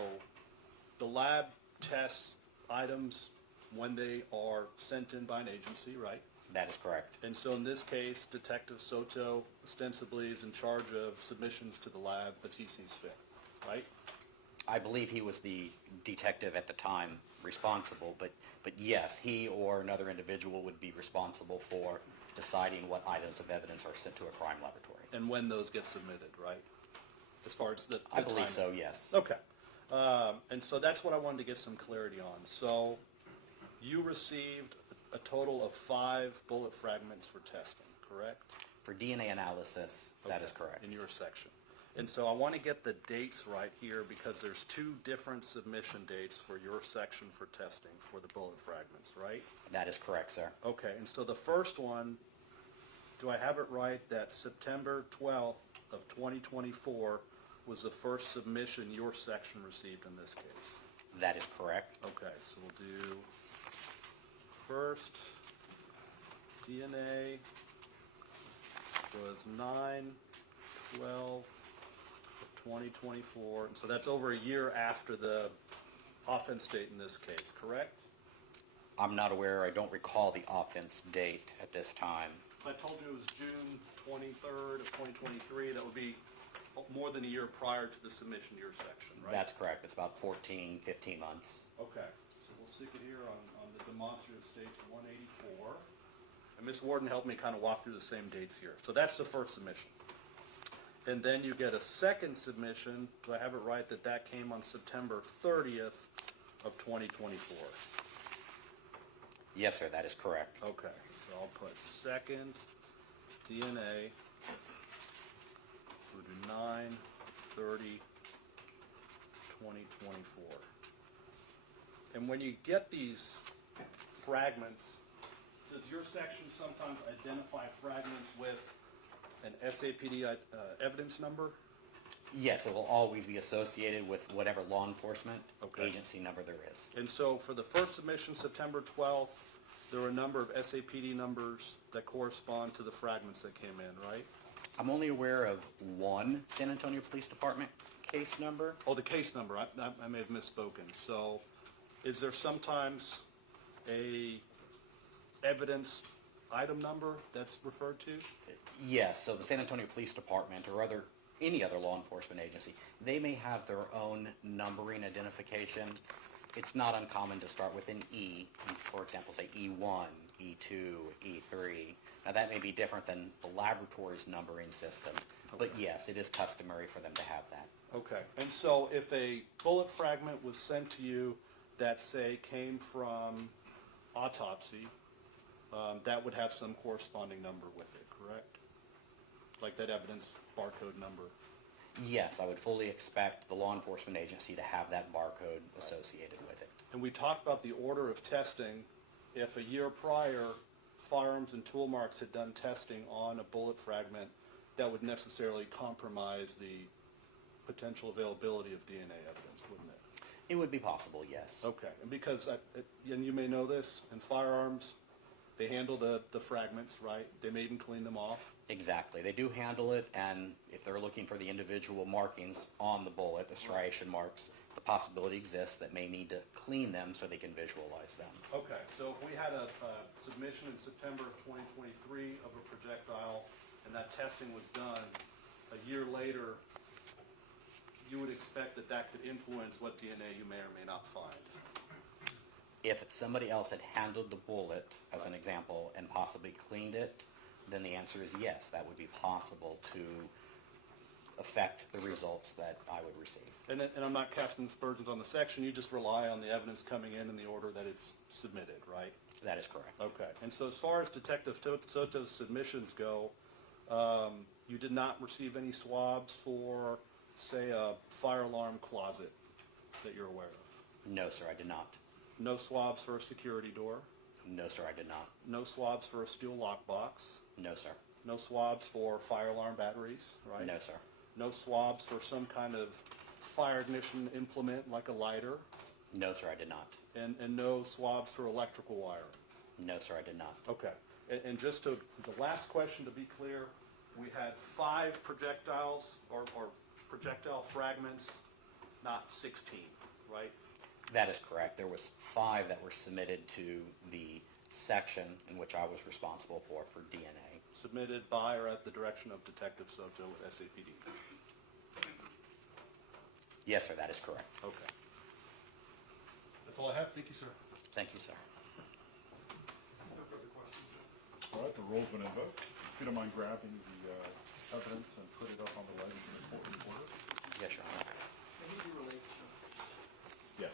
the lab tests items when they are sent in by an agency, right? That is correct. And so in this case, Detective Soto ostensibly is in charge of submissions to the lab as he sees fit, right? I believe he was the detective at the time responsible, but yes, he or another individual would be responsible for deciding what items of evidence are sent to a crime laboratory. And when those get submitted, right? As far as the I believe timing. so, yes. Okay. And so that's what I wanted to get some clarity on. So you received a total of 5 bullet fragments for testing, correct? For DNA analysis, that is Okay, correct. in your section. And so I want to get the dates right here because there's 2 different submission dates for your section for testing for the bullet fragments, right? That is correct, sir. Okay, and so the first one, do I have it right that September 12th of 2024 was the first submission your section received in this case? That is correct. Okay, so we'll do first DNA was 9/12 of 2024, and so that's over a year after the offense date in this case, correct? I'm not aware, I don't recall the offense date at this time. If I told you it was June 23rd of 2023, that would be more than a year prior to the submission to your section, right? That's correct. It's about 14, 15 months. Okay, so we'll stick it here on the demonstrative states 184. And Ms. Warden helped me kind of walk through the same dates here. So that's the first submission. And then you get a second submission, do I have it right, that came on September 30th of 2024? Yes, sir, that is correct. Okay, so I'll put second DNA, we'll do 9/30/2024. And when you get these fragments, does your section sometimes identify fragments with an SAPD evidence number? Yes, it will always be associated with whatever law enforcement Okay. agency number there is. And so for the first submission, September 12th, there were a number of SAPD numbers that correspond to the fragments that came in, right? I'm only aware of one San Antonio Police Department case number. Oh, the case number, I may have misspoken. So is there sometimes a evidence item number that's referred to? Yes, so the San Antonio Police Department or any other law enforcement agency, they may have their own numbering identification. It's not uncommon to start with an E, for example, say E1, E2, E3. Now that may be different than the laboratory's numbering system, but yes, it is customary for them to have that. Okay, and so if a bullet fragment was sent to you that, say, came from autopsy, that would have some corresponding number with it, correct? Like that evidence barcode number. Yes, I would fully expect the law enforcement agency to have that barcode associated with it. And we talked about the order of testing. If a year prior, Firearms and Tool Marks had done testing on a bullet fragment, that would necessarily compromise the potential availability of DNA evidence, wouldn't it? It would be possible, yes. Okay, and because, and you may know this, in firearms, they handle the fragments, right? They may even clean them off. Exactly. They do handle it, and if they're looking for the individual markings on the bullet, the striation marks, the possibility exists that may need to clean them so they can visualize them. Okay, so if we had a submission in September of 2023 of a projectile, and that testing was done a year later, you would expect that that could influence what DNA you may or may not find. If somebody else had handled the bullet, as an example, and possibly cleaned it, then the answer is yes, that would be possible to affect the results that I would receive. And I'm not casting aspersions on the section, you just rely on the evidence coming in the order that it's submitted, right? That is correct. Okay, and so as far as Detective Soto's submissions go, you did not receive any swabs for, say, a fire alarm closet that you're aware of? No, sir, I did not. No swabs for a security door? No, sir, I did not. No swabs for a steel lockbox? No, sir. No swabs for fire alarm batteries, right? No, sir. No swabs for some kind of fire ignition implement like a lighter? No, sir, I did not. And no swabs for electrical wire? No, sir, I did not. Okay. And just to, the last question to be clear, we had 5 projectiles or projectile fragments, not 16, right? That is correct. There was 5 that were submitted to the section in which I was responsible for DNA. Submitted by or at the direction of Detective Soto at SAPD? Yes, sir, that is correct. Okay. That's all I have. Thank you, sir. Thank you, sir. All right, the roll's been invoked. If you don't mind grabbing the evidence and put it up on the ledge in the court reporter. Yes, Your Honor. I think you relate to. Yes.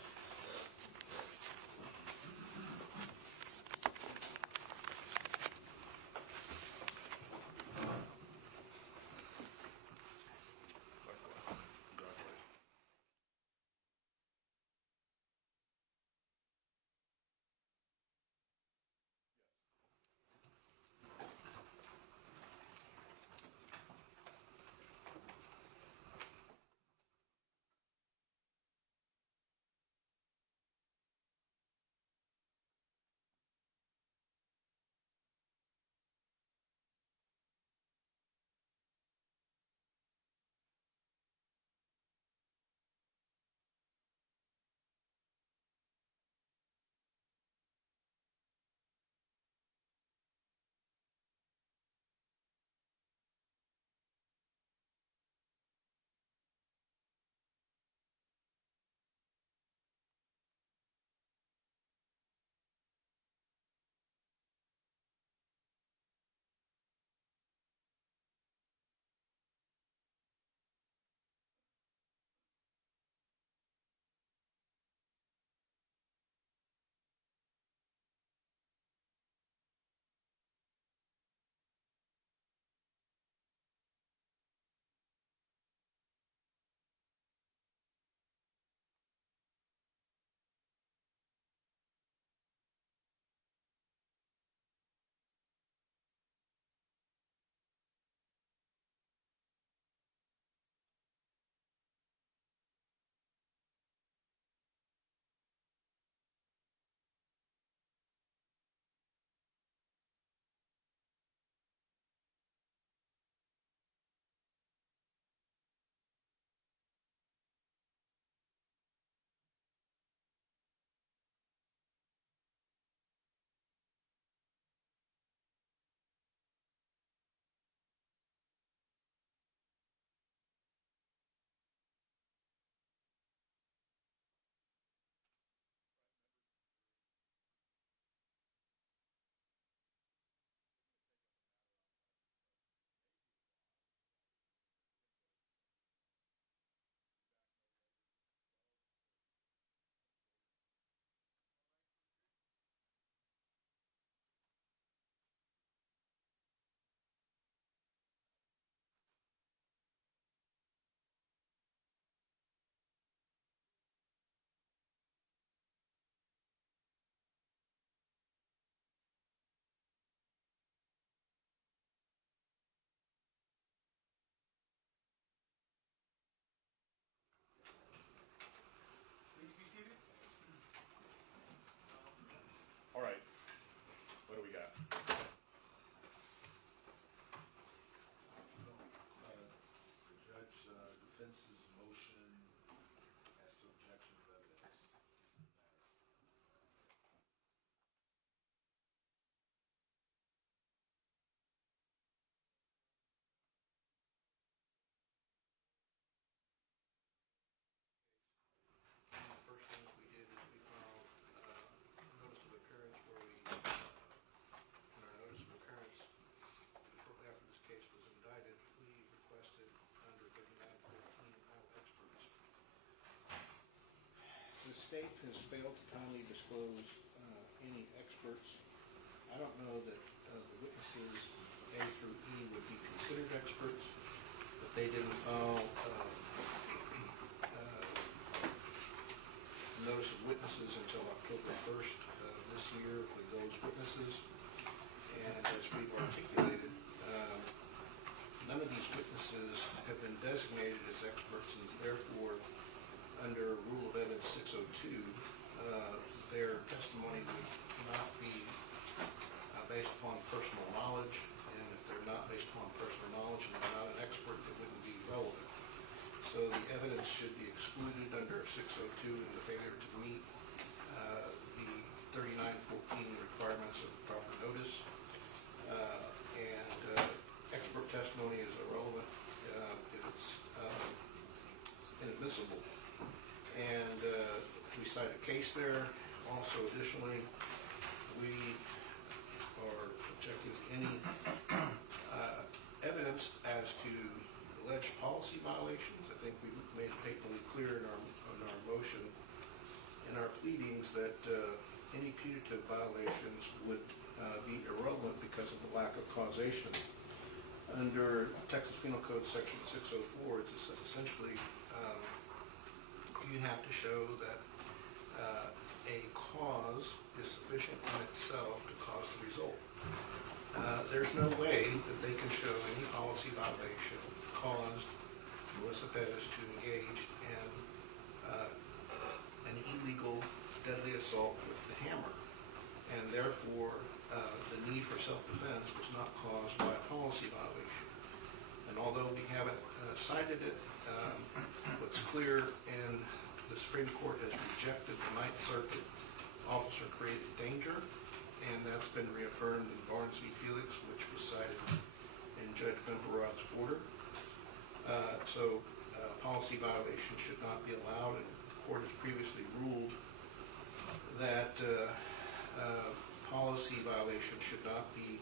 has failed to timely disclose any experts. I don't know that the witnesses A through E would be considered experts, but they didn't file notice of witnesses until October 1st of this year for those witnesses. And as we've articulated, none of these witnesses have been designated as experts, and therefore, under Rule of Evidence 602, their testimony would not be based upon personal knowledge, and if they're not based upon personal knowledge and they're not an expert, it wouldn't be relevant. So the evidence should be excluded under 602 in the failure to meet the 3914 requirements of proper notice. Expert testimony is irrelevant. It's inadmissible. And we cite a case there. Also, additionally, we are objecting to any evidence as to alleged policy violations. I think we made it patently clear in our motion, in our pleadings, that any punitive violations would be irrelevant because of the lack of causation. Under Texas Penal Code Section 604, it's essentially you have to show that a cause is sufficient in itself to cause the result. There's no way that they can show any policy violation caused Melissa Perez to engage in an illegal deadly assault with the hammer. And therefore, the need for self-defense was not caused by a policy violation. And although we haven't cited it, what's clear, and the Supreme Court has rejected the Ninth Circuit officer-created danger, and that's been reaffirmed in Barnes v. Felix, which was cited in Judge Bimperod's order. Policy violations should not be allowed, and the court has previously ruled that policy violations should not be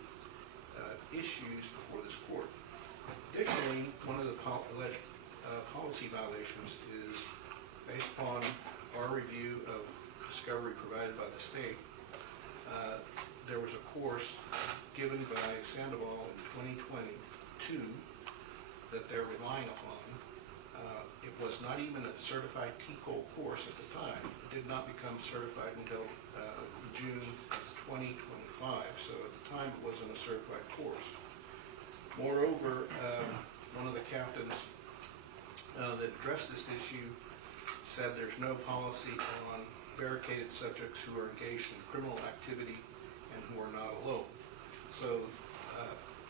issues before this court. Additionally, one of the alleged policy violations is based upon our review of discovery provided by the state. There was a course given by Sandoval in 2022 that they're relying upon. It was not even a certified TCOL course at the time. It did not become certified until June 2025, so at the time it wasn't a certified course. Moreover, one of the captains that addressed this issue said there's no policy on barricaded subjects who are engaged in criminal activity and who are not alone. So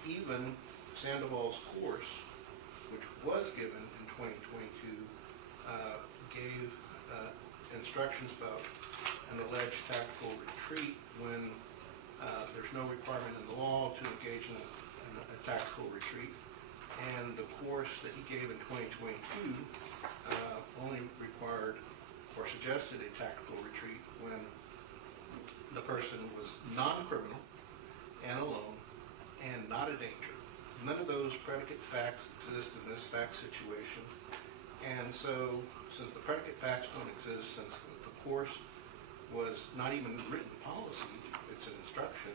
even Sandoval's course, which was given in 2022, gave instructions about an alleged tactical retreat when there's no requirement in the law to engage in a tactical retreat. And the course that he gave in 2022 only required or suggested a tactical retreat when the person was non-criminal and alone and not a danger. None of those predicate facts exist in this fact situation. And so, since the predicate facts don't exist, since the course was not even written policy, it's an instruction,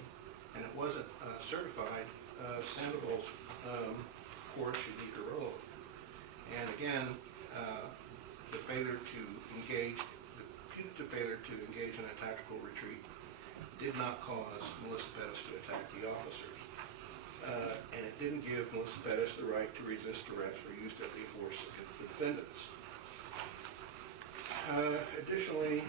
and it wasn't certified, Sandoval's course should be irrelevant. And again, the punitive failure to engage in a tactical retreat did not cause Melissa Perez to attack the officers. And it didn't give Melissa Perez the right to resist arrest or use deadly force against the defendants. Additionally,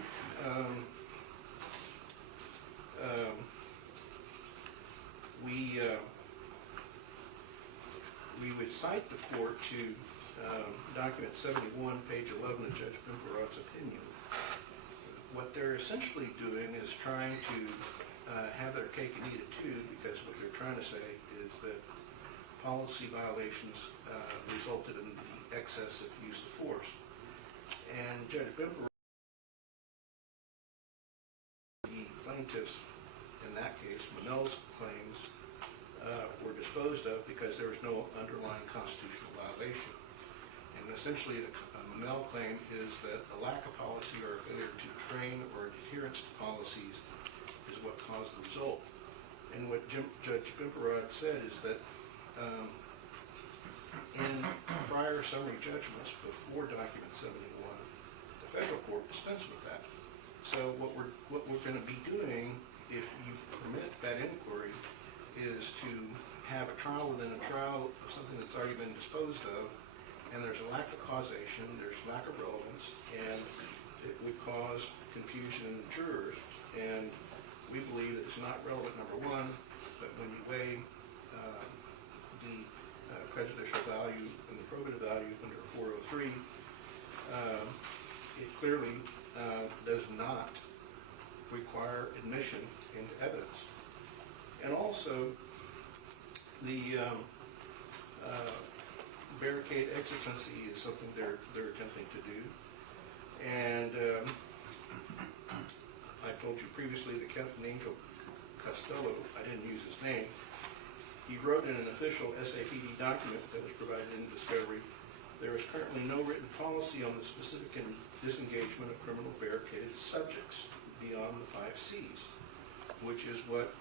we would cite the court to document 71, page 11 of Judge Bimperod's opinion. What they're essentially doing is trying to have their cake and eat it too, because what they're trying to say is that policy violations resulted in the excessive use of force. And Judge Bimperod, the plaintiffs in that case, Manel's claims were disposed of because there was no underlying constitutional violation. And and essentially a Monell claim is that a lack of policy or a failure to train or adherence to policies is what caused the result. And what Judge Gimperod said is that in prior summary judgments before document 71, the federal court dispensed with that. So what we're going to be doing, if you permit that inquiry, is to have a trial within a trial of something that's already been disposed of, and there's a lack of causation, there's lack of relevance, and it would cause confusion in the jurors. And we believe that it's not relevant, number one, but when you weigh the prejudicial value and the probative value under 403, it clearly does not require admission into evidence. And also, the barricade exigency is something they're attempting to do. And I told you previously that Captain Angel Costello, I didn't use his name, he wrote in an official SAPD document that was provided in discovery, there is currently no written policy on the specific disengagement of criminal barricaded subjects beyond the 5 Cs, which is what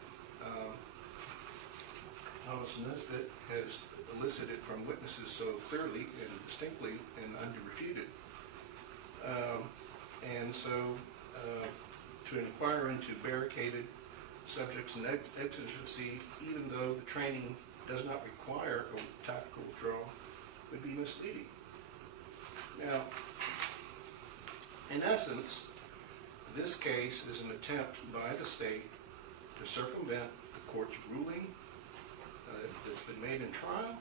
Thomas Nesbitt has elicited from witnesses so clearly and distinctly and unrefuted. And so to inquire into barricaded subjects and exigency, even though the training does not require a tactical withdrawal, would be misleading. Now, in essence, this case is an attempt by the state to circumvent the court's ruling that's been made in trial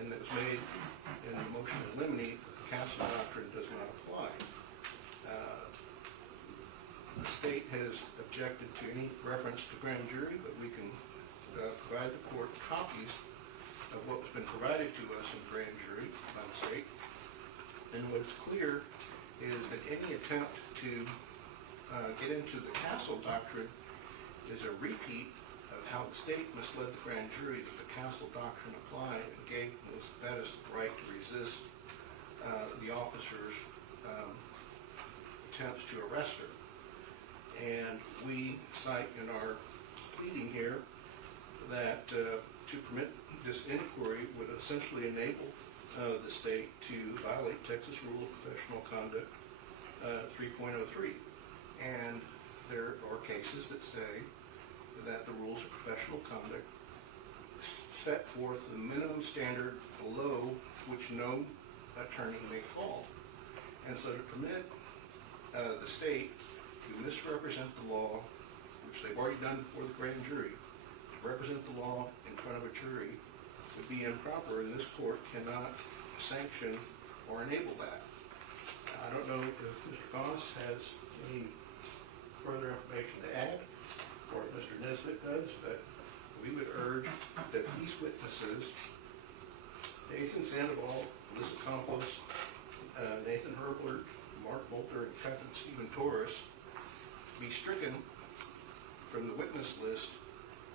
and that was made in the motion to eliminate that the Castle Doctrine does not apply. The state has objected to any reference to grand jury, but we can provide the court copies of what has been provided to us in grand jury by the state. And what is clear is that any attempt to get into the Castle Doctrine is a repeat of how the state misled the grand jury that the Castle Doctrine applied and gave Ms. Pettis the right to resist the officer's attempts to arrest her. And we cite in our pleading here that to permit this inquiry would essentially enable the state to violate Texas Rule of Professional Conduct 3.03. And there are cases that say that the rules of professional conduct set forth the minimum standard below which no attorney may fall. And so to permit the state to misrepresent the law, which they've already done before the grand jury, to represent the law in front of a jury would be improper, and this court cannot sanction or enable that. I don't know if Mr. Goss has any further information to add, or if Mr. Nesbitt does, but we would urge that these witnesses, Nathan Sandoval, Melissa Campos, Nathan Herblert, Mark Bolter, and Captain Stephen Torres, be stricken from the witness list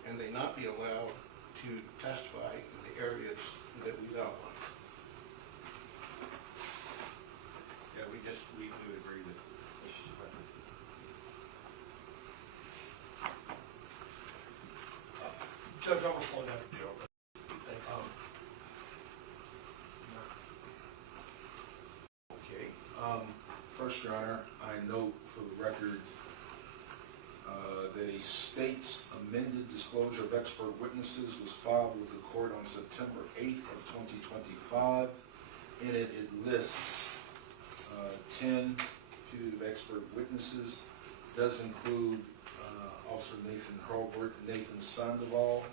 and they not be allowed to testify in the areas that we've outlined. Yeah, we would agree with Mr. President. Judge, I'll respond after you. Thanks. Okay. First, Your Honor, I note for the record that a state's amended disclosure of expert witnesses was filed with the court on September 8th of 2025. In it, it lists 10 putative expert witnesses. It does include Officer Nathan Hurlbert and Nathan Sandoval,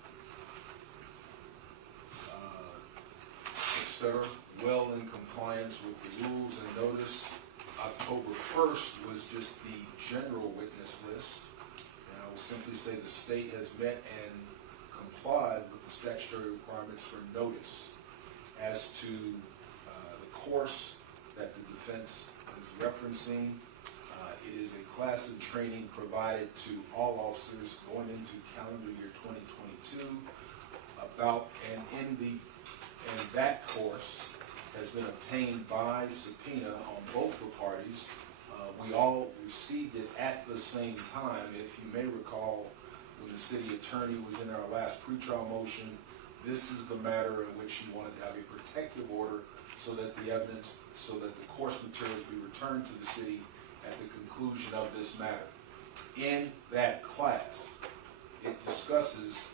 etc., well in compliance with the rules and notice. October 1st was just the general witness list. And I will simply say the state has met and complied with the statutory requirements for notice as to the course that the defense is referencing. It is a class of training provided to all officers going into calendar year 2022 about, and in that course, has been obtained by subpoena on both the parties. We all received it at the same time. If you may recall, when the city attorney was in our last pretrial motion, this is the matter in which he wanted to have a protective order so that the evidence, so that the course materials be returned to the city at the conclusion of this matter. In that class, it discusses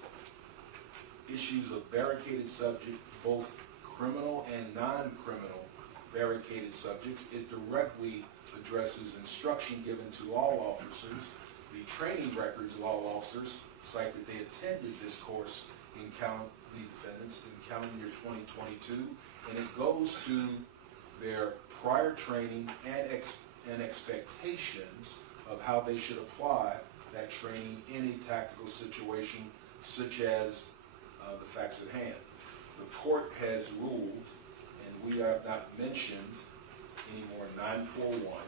issues of barricaded subject, both criminal and non-criminal barricaded subjects. It directly addresses instruction given to all officers, the training records of all officers, cite that they attended this course in the defendants in calendar year 2022, and it goes to their prior training and expectations of how they should apply that training in a tactical situation such as the facts at hand. The court has ruled, and we have not mentioned anymore 941,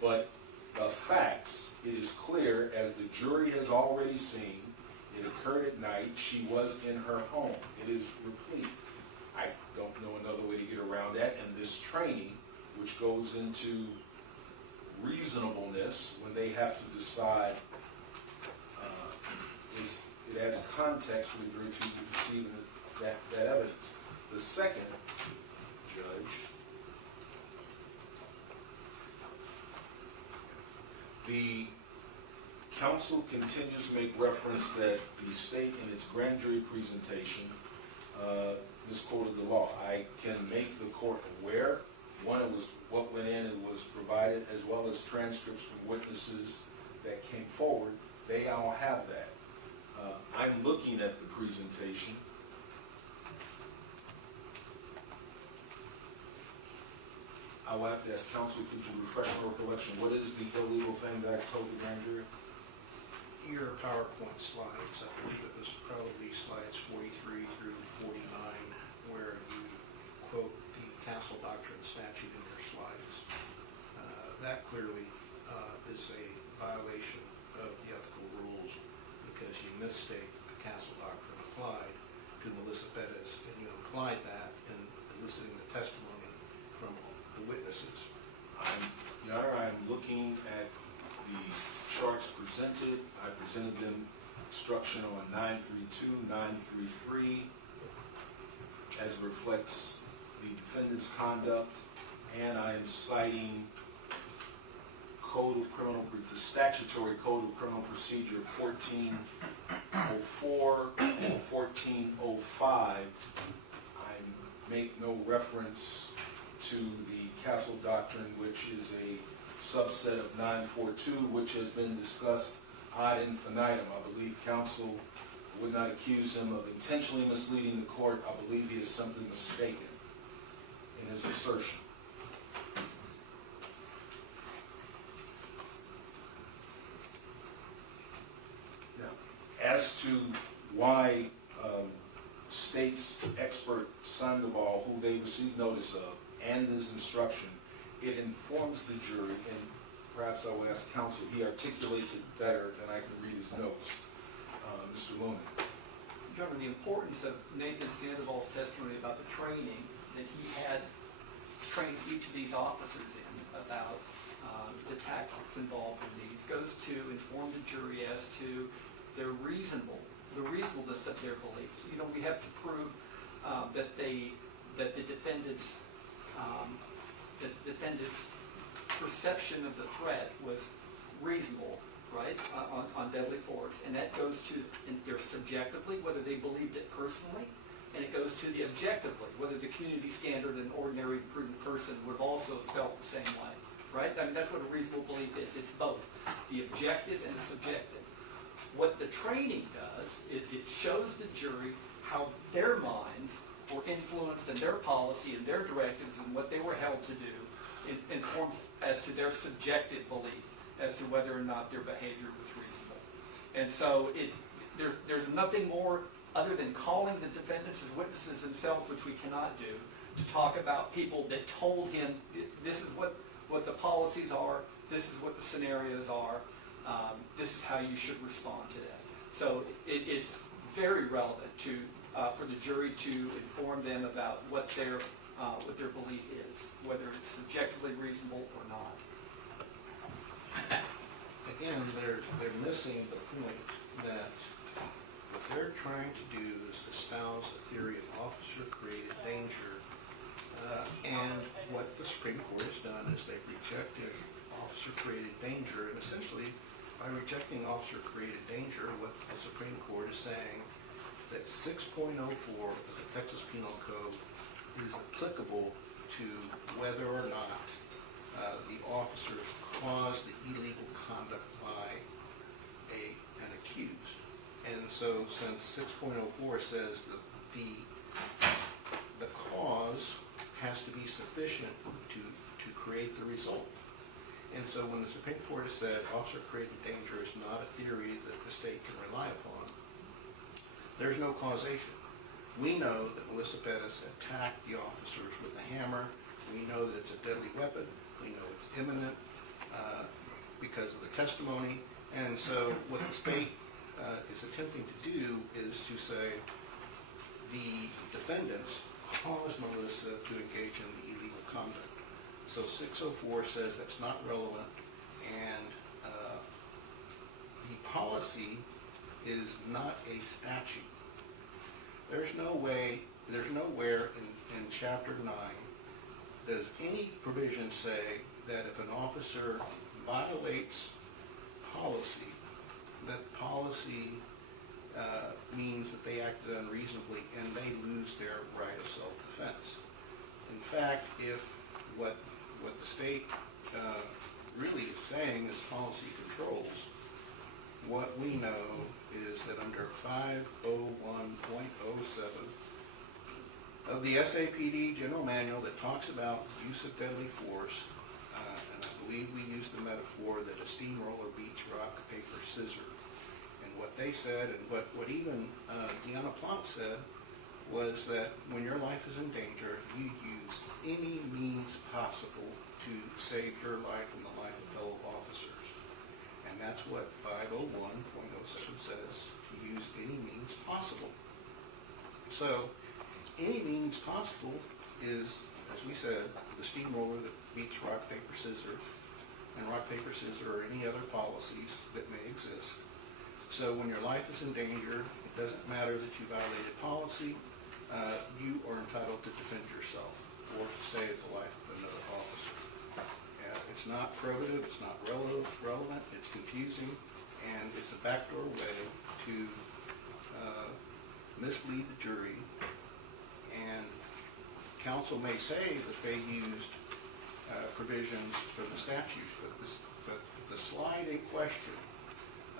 but the facts, it is clear, as the jury has already seen, it occurred at night, she was in her home. It is replete. I don't know another way to get around that, and this training, which goes into reasonableness when they have to decide, it adds context for the jury to receive that evidence. The second, Judge, the counsel continues to make reference that the state in its grand jury presentation misquoted the law. I can make the court aware. One, it was what went in and was provided, as well as transcripts from witnesses that came forward. They all have that. I'm looking at the presentation. I will have to ask counsel, could you refresh my recollection? What is the illegal thing that I told the grand jury? Your PowerPoint slides, I believe it was probably slides 43 through 49, where you quote the Castle Doctrine statute in your slides. That clearly is a violation of the ethical rules because you misstate the Castle Doctrine applied to Melissa Perez, and you implied that in eliciting the testimony from the witnesses. Your Honor, I'm looking at the charts presented. I presented them instruction on 932, 933, as it reflects the defendant's conduct, and I am citing the statutory Code of Criminal Procedure 1404 and 1405. I make no reference to the Castle Doctrine, which is a subset of 942, which has been discussed ad infinitum. I believe counsel would not accuse him of intentionally misleading the court. I believe he is simply mistaken in his assertion. As to why state's expert Sandoval, who they received notice of, and this instruction, it informs the jury, and perhaps I will ask counsel, he articulates it better than I can read his notes. Mr. Moonen. Governor, the importance of Nathan Sandoval's testimony about the training that he had trained each of these officers in about the tactics involved in these goes to inform the jury as to the reasonableness of their beliefs. You know, we have to prove that the defendant's perception of the threat was reasonable, right, on deadly force, and that goes to their subjectively, whether they believed it personally, and it goes to the objectively, whether the community standard and ordinary prudent person would have also felt the same way, right? I mean, that's what a reasonable belief is. It's both, the objective and the subjective. What the training does is it shows the jury how their minds were influenced in their policy and their directives and what they were held to do informs as to their subjective belief as to whether or not their behavior was reasonable. And so there's nothing more other than calling the defendants as witnesses themselves, which we cannot do, to talk about people that told him this is what the policies are, this is what the scenarios are, this is how you should respond to that. So it is very relevant for the jury to inform them about what their what their belief is, whether it's subjectively reasonable or not. Again, they're missing the point that what they're trying to do is espouse a theory of officer-created danger. And what the Supreme Court has done is they've rejected officer-created danger, and essentially, by rejecting officer-created danger, what the Supreme Court is saying that 6.04 of the Texas Penal Code is applicable to whether or not the officers caused the illegal conduct by an accused. And so since 6.04 says that the cause has to be sufficient to create the result. And so when the Supreme Court has said officer-created danger is not a theory that the state can rely upon, there's no causation. We know that Melissa Perez attacked the officers with a hammer. We know that it's a deadly weapon. We know it's imminent because of the testimony. And so what the state is attempting to do is to say the defendants caused Melissa to engage in the illegal conduct. So 604 says that's not relevant, and the policy is not a statute. There's nowhere in Chapter 9 does any provision say that if an officer violates policy, that policy means that they acted unreasonably and they lose their right of self-defense. In fact, if what the state really is saying is policy controls, what we know is that under 501.07 of the SAPD General Manual that talks about use of deadly force, and I believe we used the metaphor that a steamroller beats rock, paper, scissors. And what they said, and what even Deanna Plante said, was that when your life is in danger, you use any means possible to save your life and the life of fellow officers. And that's what 501.07 says, to use any means possible. So, any means possible is, as we said, the steamroller that beats rock, paper, scissors, and rock, paper, scissors, or any other policies that may exist. So when your life is in danger, it doesn't matter that you violated policy, you are entitled to defend yourself or to save the life of another officer. It's not probative, it's not relevant, it's confusing, and it's a backdoor way to mislead the jury. And counsel may say that they used provisions from the statute, but the slide in question,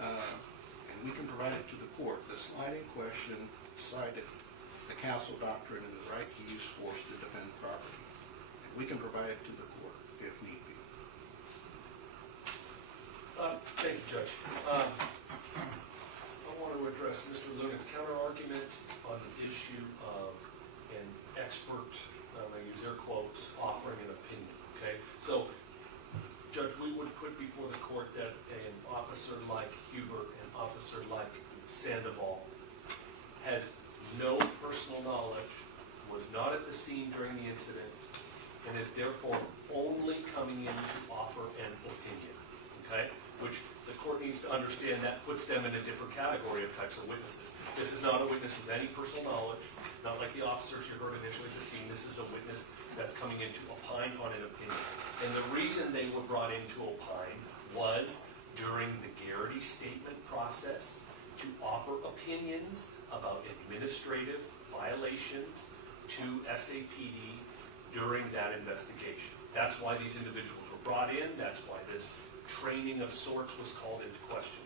and we can provide it to the court, the slide in question cited the counsel doctrine and the right to use force to defend property. And we can provide it to the court if need be. Thank you, Judge. I want to address Mr. Lugan's counter-argument on the issue of an expert, I use air quotes, offering an opinion, okay? So, Judge, we would put before the court that an officer like Huber, an officer like Sandoval, has no personal knowledge, was not at the scene during the incident, and is therefore only coming in to offer an opinion, okay? Which the court needs to understand that puts them in a different category of types of witnesses. This is not a witness with any personal knowledge, not like the officers you heard initially at the scene. This is a witness that's coming in to opine on an opinion. And the reason they were brought in to opine was during the Garrity statement process to offer opinions about administrative violations to SAPD during that investigation. That's why these individuals were brought in. That's why this training of sorts was called into question.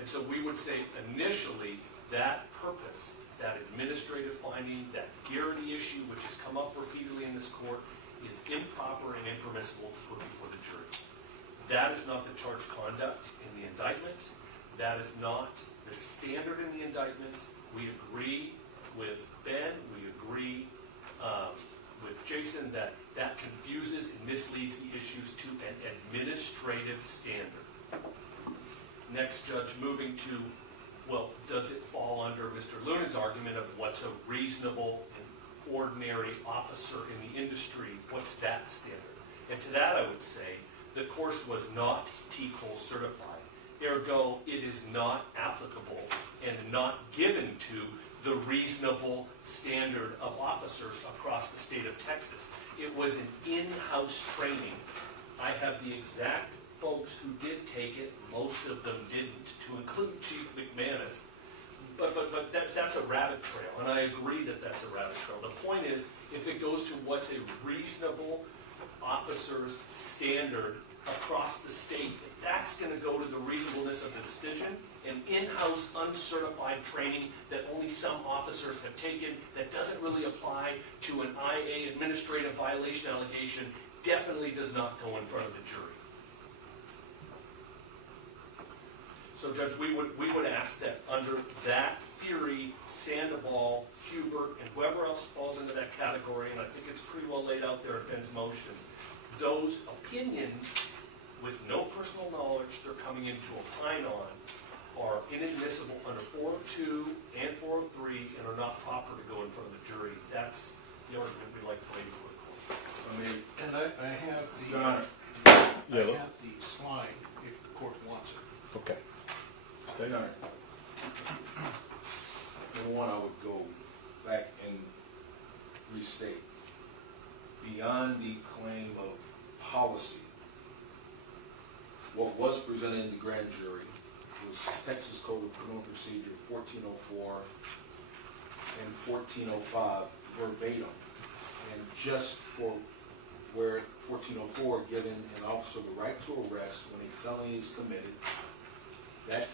And so we would say initially that purpose, that administrative finding, that Garrity issue, which has come up repeatedly in this court, is improper and impermissible to put before the jury. That is not the charged conduct in the indictment. That is not the standard in the indictment. We agree with Ben, we agree with Jason that that confuses and misleads the issues to an administrative standard. Next, Judge, moving to, well, does it fall under Mr. Lunen's argument of what's a reasonable ordinary officer in the industry, what's that standard? And to that I would say, the course was not TCOL certified. Ergo, it is not applicable and not given to the reasonable standard of officers across the state of Texas. It was an in-house training. I have the exact folks who did take it, most of them didn't, to include Chief McManus. But that's a rabbit trail, and I agree that that's a rabbit trail. The point is, if it goes to what's a reasonable officer's standard across the state, if that's going to go to the reasonableness of the decision, an in-house uncertified training that only some officers have taken that doesn't really apply to an IA administrative violation allegation definitely does not go in front of the jury. So Judge, we would ask that under that theory, Sandoval, Hubert, and whoever else falls into that category, and I think it's pretty well laid out there in Ben's motion, those opinions with no personal knowledge they're coming in to opine on are inadmissible under 402 and 403 and are not proper to go in front of the jury. That's the argument we'd like to lay before the court. I mean, And I have the, Your Honor. I have the slide if the court wants it. Okay. Your Honor. Number one, I would go back and restate, beyond the claim of policy, what was presented in the grand jury was Texas Code of Criminal Procedure 1404 and 1405 verbatim. And just for where 1404 giving an officer the right to arrest when a felony is committed, that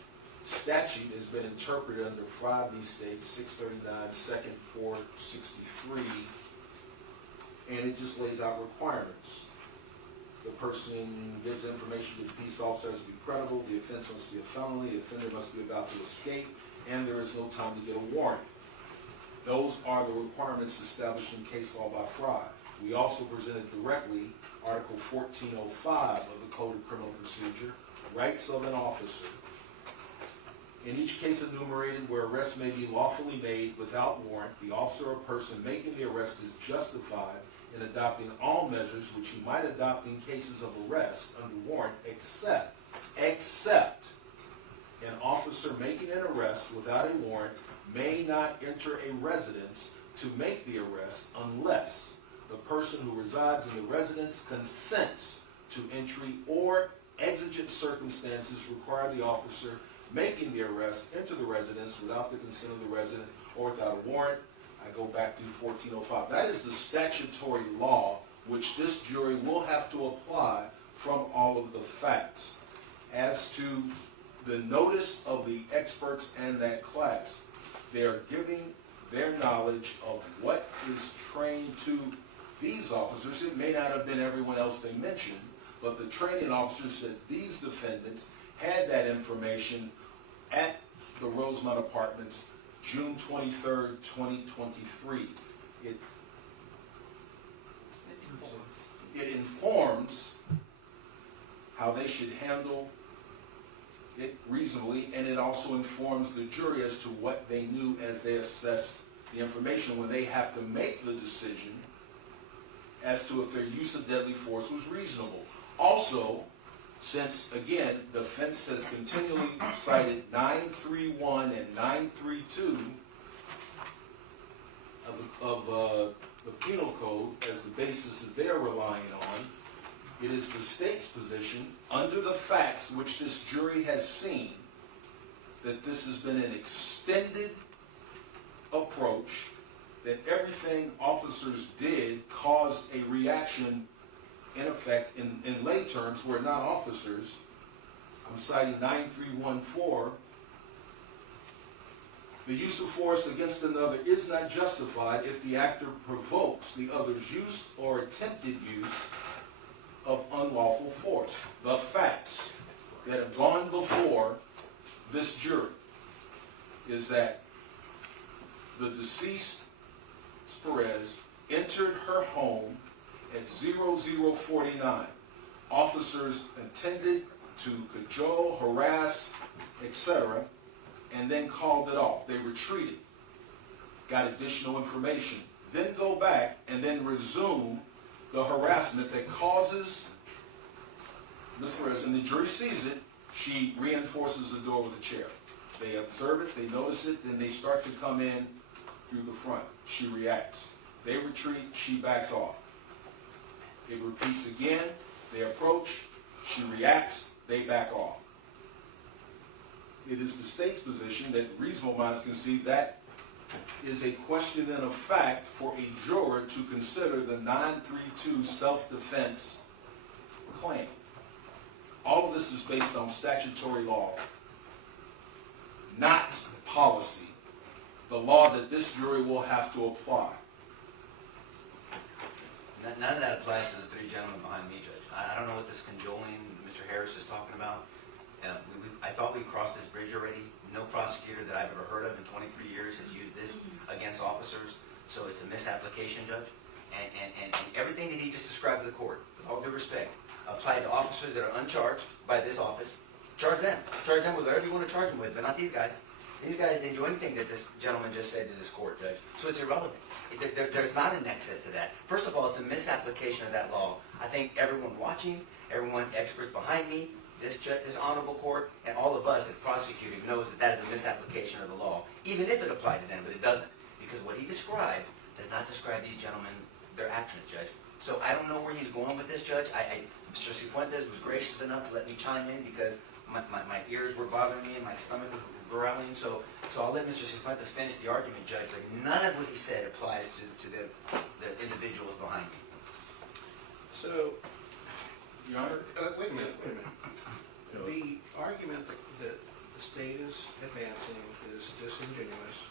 statute has been interpreted under 5 of these states, 639, second 463, and it just lays out requirements. The person gives information to the peace officer as to be credible, the offense must be a felony, the offender must be about to escape, and there is no time to get a warrant. Those are the requirements established in case law by Fry. We also presented directly Article 1405 of the Code of Criminal Procedure, rights of an officer. In each case enumerated where arrest may be lawfully made without warrant, the officer or person making the arrest is justified in adopting all measures which he might adopt in cases of arrest under warrant, except an officer making an arrest without a warrant may not enter a residence to make the arrest unless the person who resides in the residence consents to entry or exigent circumstances require the officer making the arrest into the residence without the consent of the resident or without a warrant. I go back to 1405. That is the statutory law which this jury will have to apply from all of the facts. As to the notice of the experts and that class, they are giving their knowledge of what is trained to these officers. It may not have been everyone else they mentioned, but the training officers said these defendants had that information at the Rosemont Apartments, June 23rd, 2023. It informs how they should handle it reasonably, and it also informs the jury as to what they knew as they assessed the information when they have to make the decision as to if their use of deadly force was reasonable. Also, since, again, the defense has continually cited 931 and 932 of the penal code as the basis that they're relying on, it is the state's position, under the facts which this jury has seen, that this has been an extended approach, that everything officers did caused a reaction, in effect, in lay terms, who are not officers. I'm citing 9314. The use of force against another is not justified if the actor provokes the other's use or attempted use of unlawful force. The facts that have gone before this jury is that the deceased, Perez, entered her home at 0049. Officers intended to cajole, harass, etc., and then called it off. They retreated, got additional information. then go back and then resume the harassment that causes Ms. Perez, and the jury sees it, she reinforces the door with a chair. They observe it, they notice it, then they start to come in through the front. She reacts. They retreat, she backs off. It repeats again, they approach, she reacts, they back off. It is the state's position that reasonable minds can see that is a question and a fact for a juror to consider the 932 self-defense claim. All of this is based on statutory law, not policy, the law that this jury will have to apply. None of that applies to the three gentlemen behind me, Judge. I don't know what this cajoling Mr. Harris is talking about. I thought we crossed this bridge already. No prosecutor that I've ever heard of in 23 years has used this against officers, so it's a misapplication, Judge. And everything that he just described to the court, with all due respect, apply to officers that are uncharged by this office. Charge them. Charge them with whatever you want to charge them with, but not these guys. These guys didn't do anything that this gentleman just said to this court, Judge. So it's irrelevant. There's not an nexus to that. First of all, it's a misapplication of that law. I think everyone watching, everyone experts behind me, this honorable court, and all of us as prosecutors knows that that is a misapplication of the law, even if it applied to them, but it doesn't. Because what he described does not describe these gentlemen, their actions, Judge. So I don't know where he's going with this, Judge. Mr. Cifuentes was gracious enough to let me chime in because my ears were bothering me and my stomach was growling. So I'll let Mr. Cifuentes finish the argument, Judge, but none of what he said applies to the individuals behind me. So, Your Honor? wait a minute. The argument that the state is advancing is disingenuous.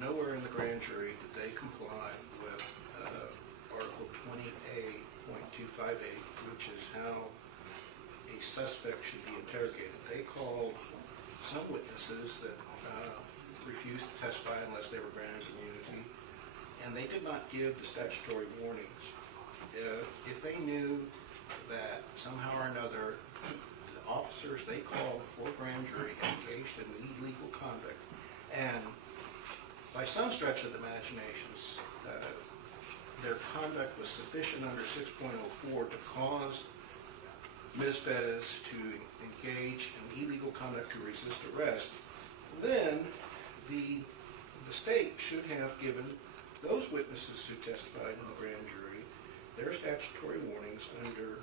Nowhere in the grand jury did they comply with Article 20A.258, which is how a suspect should be interrogated. They called some witnesses that refused to testify unless they were granted immunity, and they did not give the statutory warnings. If they knew that somehow or another the officers they called for grand jury engaged in illegal conduct, and by some stretch of the imaginations, their conduct was sufficient under 6.04 to cause Ms. Perez to engage in illegal conduct to resist arrest, then the state should have given those witnesses who testified in the grand jury their statutory warnings under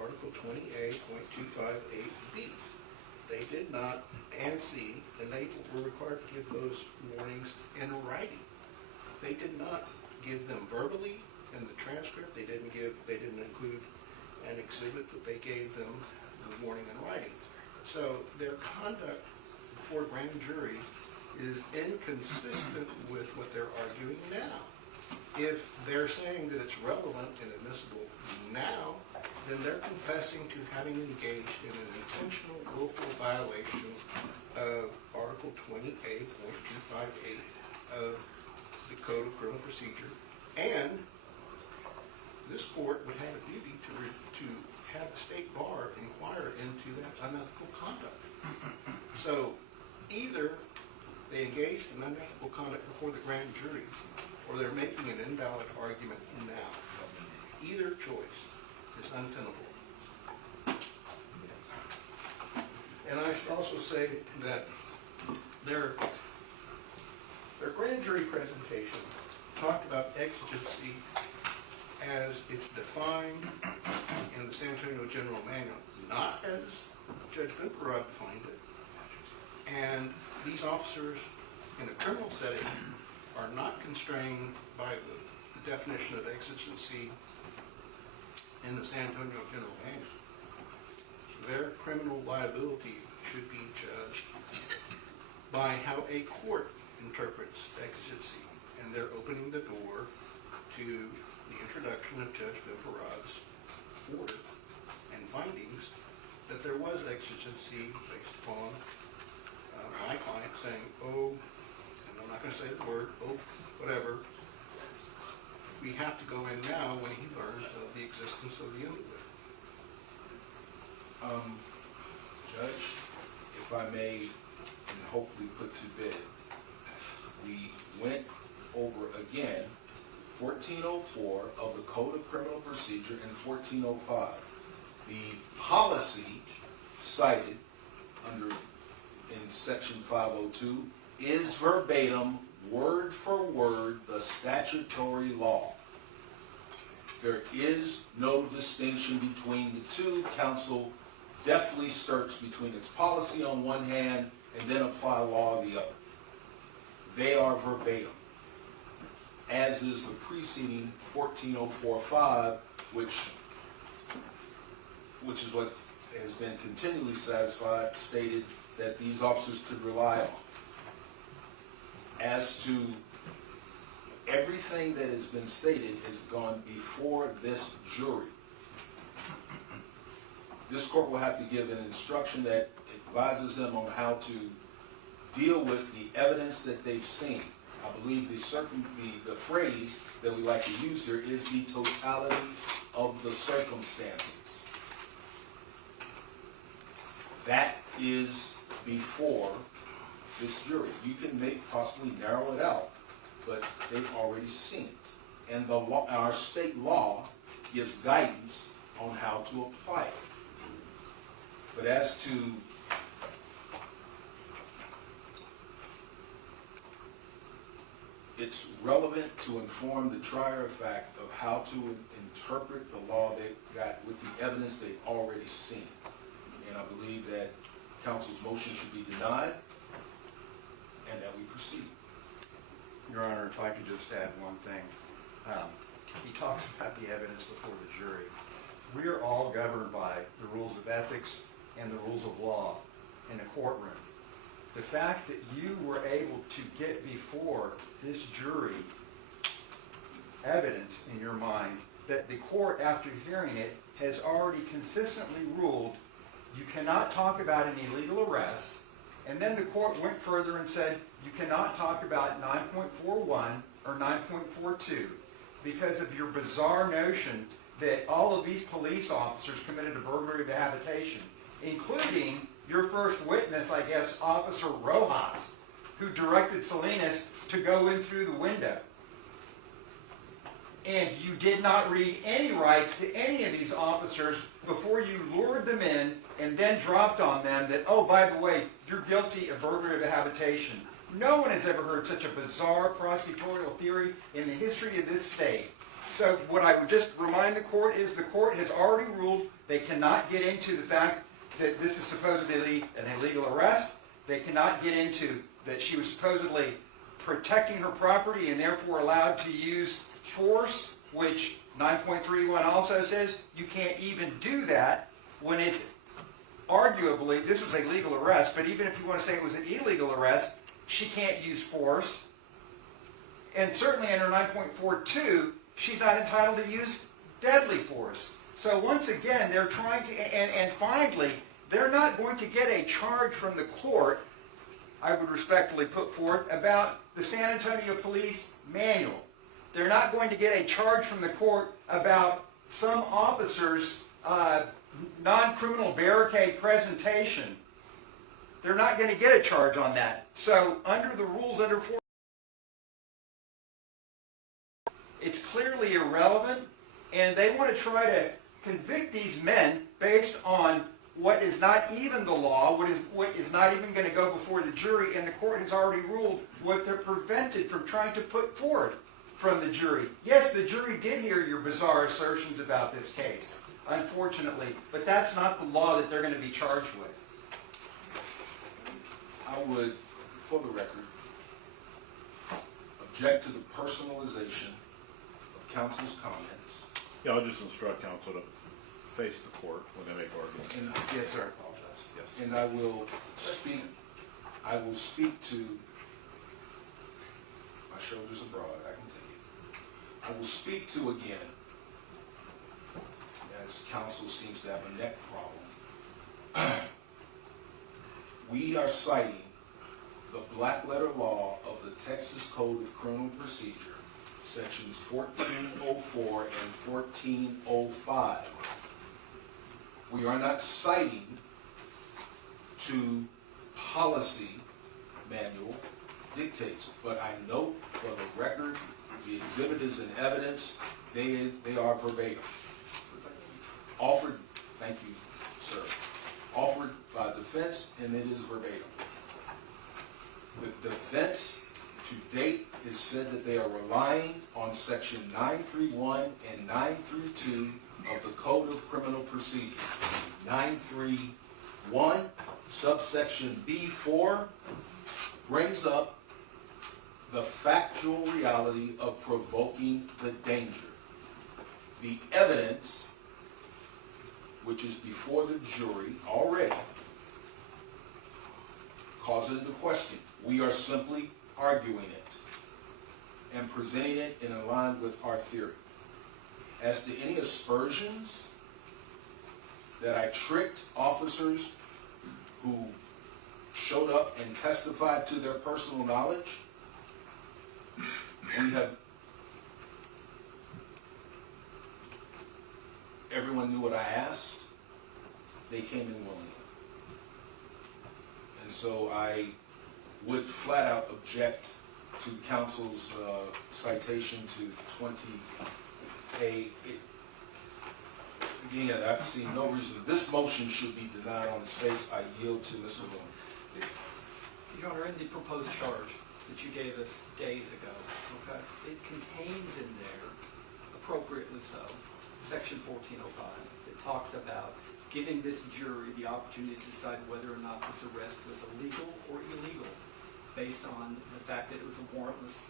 Article 20A.258B. They did not, and C, and they were required to give those warnings in writing. They did not give them verbally in the transcript. They didn't include an exhibit that they gave them the warning in writing. So their conduct before grand jury is inconsistent with what they're arguing now. If they're saying that it's relevant and admissible now, then they're confessing to having engaged in an intentional, willful violation of Article 20A.258 of the Code of Criminal Procedure, and this court would have a duty to have the state bar inquire into that unethical conduct. So either they engaged in unethical conduct before the grand jury, or they're making an invalid argument now. Either choice is untenable. And I should also say that their grand jury presentation talked about exigency as it's defined in the San Antonio General Manual, not as Judge Bimperod defined it. And these officers in a criminal setting are not constrained by the definition of exigency in the San Antonio General Manual. Their criminal liability should be judged by how a court interprets exigency, and they're opening the door to the introduction of Judge Bimperod's order and findings that there was exigency based upon my client saying, oh, and I'm not going to say the word, oh, whatever, we have to go in now when he learned of the existence of the underwood. Judge, if I may, and hopefully put to bed, we went over again 1404 of the Code of Criminal Procedure and 1405. The policy cited in section 502 is verbatim, word for word, the statutory law. There is no distinction between the two. Council definitely starts between its policy on one hand and then apply law on the other. They are verbatim, as is the preceding 14045, which is what has been continually stated that these officers could rely on. As to everything that has been stated has gone before this jury. This court will have to give an instruction that advises them on how to deal with the evidence that they've seen. I believe the phrase that we like to use here is the totality of the circumstances. That is before this jury. You can possibly narrow it out, but they've already seen it. And our state law gives guidance on how to apply it. But as to it's relevant to inform the trier of fact of how to interpret the law they've got with the evidence they've already seen. And I believe that council's motion should be denied and that we proceed. Your Honor, if I could just add one thing. He talks about the evidence before the jury. We are all governed by the rules of ethics and the rules of law in a courtroom. The fact that you were able to get before this jury evidence in your mind that the court, after hearing it, has already consistently ruled you cannot talk about an illegal arrest, and then the court went further and said you cannot talk about 9.41 or 9.42 because of your bizarre notion that all of these police officers committed a burglary of a habitation, including your first witness, I guess, Officer Rojas, who directed Salinas to go in through the window. And you did not read any rights to any of these officers before you lured them in and then dropped on them that, oh, by the way, you're guilty of burglary of a habitation. No one has ever heard such a bizarre prosecutorial theory in the history of this state. So what I would just remind the court is the court has already ruled they cannot get into the fact that this is supposedly an illegal arrest. They cannot get into that she was supposedly protecting her property and therefore allowed to use force, which 9.31 also says you can't even do that when it's arguably, this was a legal arrest, but even if you want to say it was an illegal arrest, she can't use force. And certainly under 9.42, she's not entitled to use deadly force. So once again, they're trying to, and finally, they're not going to get a charge from the court, I would respectfully put forth, about the San Antonio Police Manual. They're not going to get a charge from the court about some officer's non-criminal barricade presentation. They're not going to get a charge on that. So under the rules under 4, it's clearly irrelevant, and they want to try to convict these men based on what is not even the law, what is not even going to go before the jury, and the court has already ruled what they're prevented from trying to put forth from the jury. Yes, the jury did hear your bizarre assertions about this case, unfortunately, but that's not the law that they're going to be charged with. I would, for the record, object to the personalization of counsel's comments. Yeah, I'll just instruct counsel to face the court when they make arguments. And, Yes, sir. I apologize. Yes. and I will speak to, my shoulders are broad, I can tell you. I will speak to again, as counsel seems to have a neck problem. We are citing the black letter law of the Texas Code of Criminal Procedure, sections 1404 and 1405. We are not citing to policy manual dictates, but I note for the record the exhibited as in evidence, they are verbatim. Offered, thank you, sir, offered by defense, and it is verbatim. The defense to date is said that they are relying on section 931 and 932 of the Code of Criminal Procedure. 931, subsection B4, brings up the factual reality of provoking the danger. The evidence, which is before the jury already, calls it into question. We are simply arguing it and presenting it in line with our theory. As to any aspersions that I tricked officers who showed up and testified to their personal knowledge, we have, everyone knew what I asked. They came in willingly. And so I would flat out object to counsel's citation to 20A. Again, I see no reason. This motion should be denied on its face. I yield to Mr. Boone. Your Honor, in the proposed charge that you gave us days ago, okay, it contains in there, appropriately so, section 1405. It talks about giving this jury the opportunity to decide whether or not this arrest was illegal or illegal, based on the fact that it was a warrantless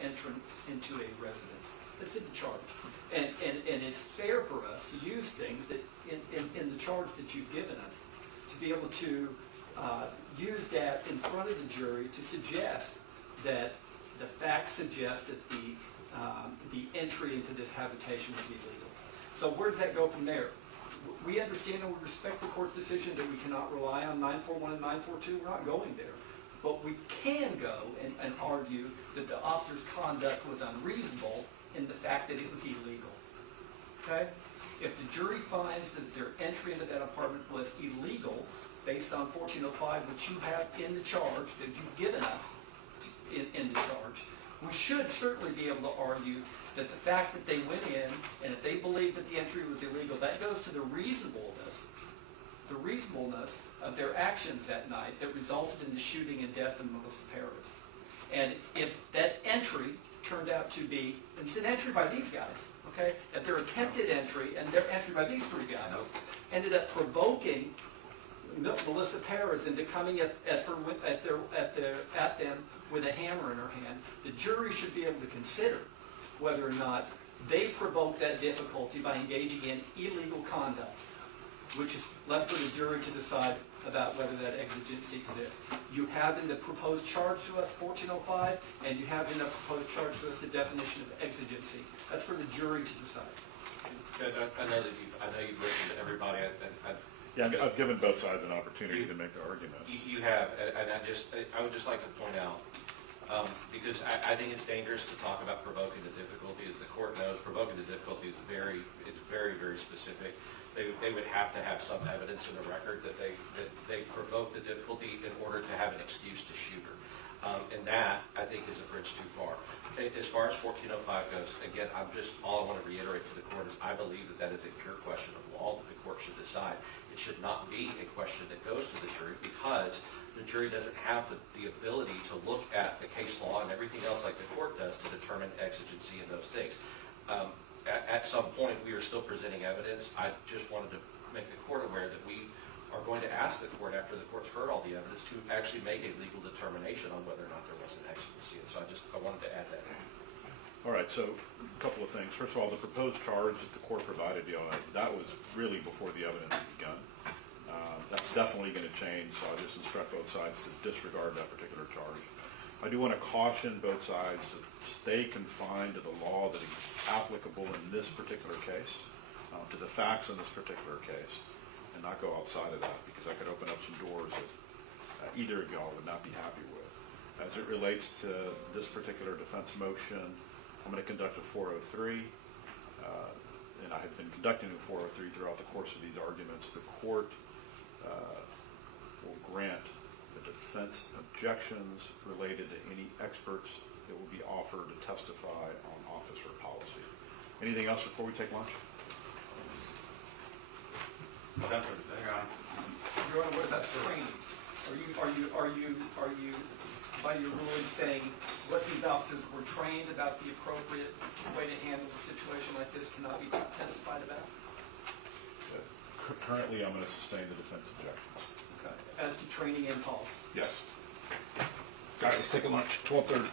entrance into a residence. That's in the charge. And it's fair for us to use things that in the charge that you've given us, to be able to use that in front of the jury to suggest that the facts suggest that the entry into this habitation was illegal. So where does that go from there? We understand and we respect the court's decision that we cannot rely on 941 and 942. We're not going there. But we can go and argue that the officer's conduct was unreasonable in the fact that it was illegal. Okay? If the jury finds that their entry into that apartment was illegal, based on 1405, which you have in the charge, that you've given us in the charge, we should certainly be able to argue that the fact that they went in, and if they believe that the entry was illegal, that goes to the reasonableness of their actions that night that resulted in the shooting and death of Melissa Perez. And if that entry turned out to be, and it's an entry by these guys, okay? If their attempted entry and their entry by these three guys ended up provoking Melissa Perez into coming at them with a hammer in her hand, the jury should be able to consider whether or not they provoked that difficulty by engaging in illegal conduct, which is left for the jury to decide about whether that exigency exists. You have in the proposed charge to us 1405, and you have in the proposed charge to us the definition of exigency. That's for the jury to decide. Judge, I know you've listened to everybody. Yeah, I've given both sides an opportunity to make their arguments. You have, and I would just like to point out, because I think it's dangerous to talk about provoking the difficulty. As the court knows, provoking the difficulty is very, very specific. They would have to have some evidence in the record that they provoked the difficulty in order to have an excuse to shoot her. And that, I think, is a bridge too far. As far as 1405 goes, again, all I want to reiterate to the court is I believe that is a pure question of law that the court should decide. It should not be a question that goes to the jury because the jury doesn't have the ability to look at the case law and everything else like the court does to determine exigency and those things. At some point, we are still presenting evidence. I just wanted to make the court aware that we are going to ask the court, after the court's heard all the evidence, to actually make a legal determination on whether or not there was an exigency. And so I wanted to add that. All right, so a couple of things. First of all, the proposed charge that the court provided you on, that was really before the evidence had begun. That's definitely going to change, so I just instruct both sides to disregard that particular charge. I do want to caution both sides to stay confined to the law that is applicable in this particular case, to the facts in this particular case, and not go outside of that, because I could open up some doors that either of y'all would not be happy with. As it relates to this particular defense motion, I'm going to conduct a 403, and I have been conducting a 403 throughout the course of these arguments. The court will grant the defense objections related to any experts that will be offered to testify on officer policy. Anything else before we take lunch? Done for today. Your Honor, what about training? Are you, by your ruling, saying what these officers were trained about the appropriate way to handle a situation like this cannot be testified about? Currently, I'm going to sustain the defense objections. Okay. As to training and policy? Yes. Guys, let's take a lunch, 12:30.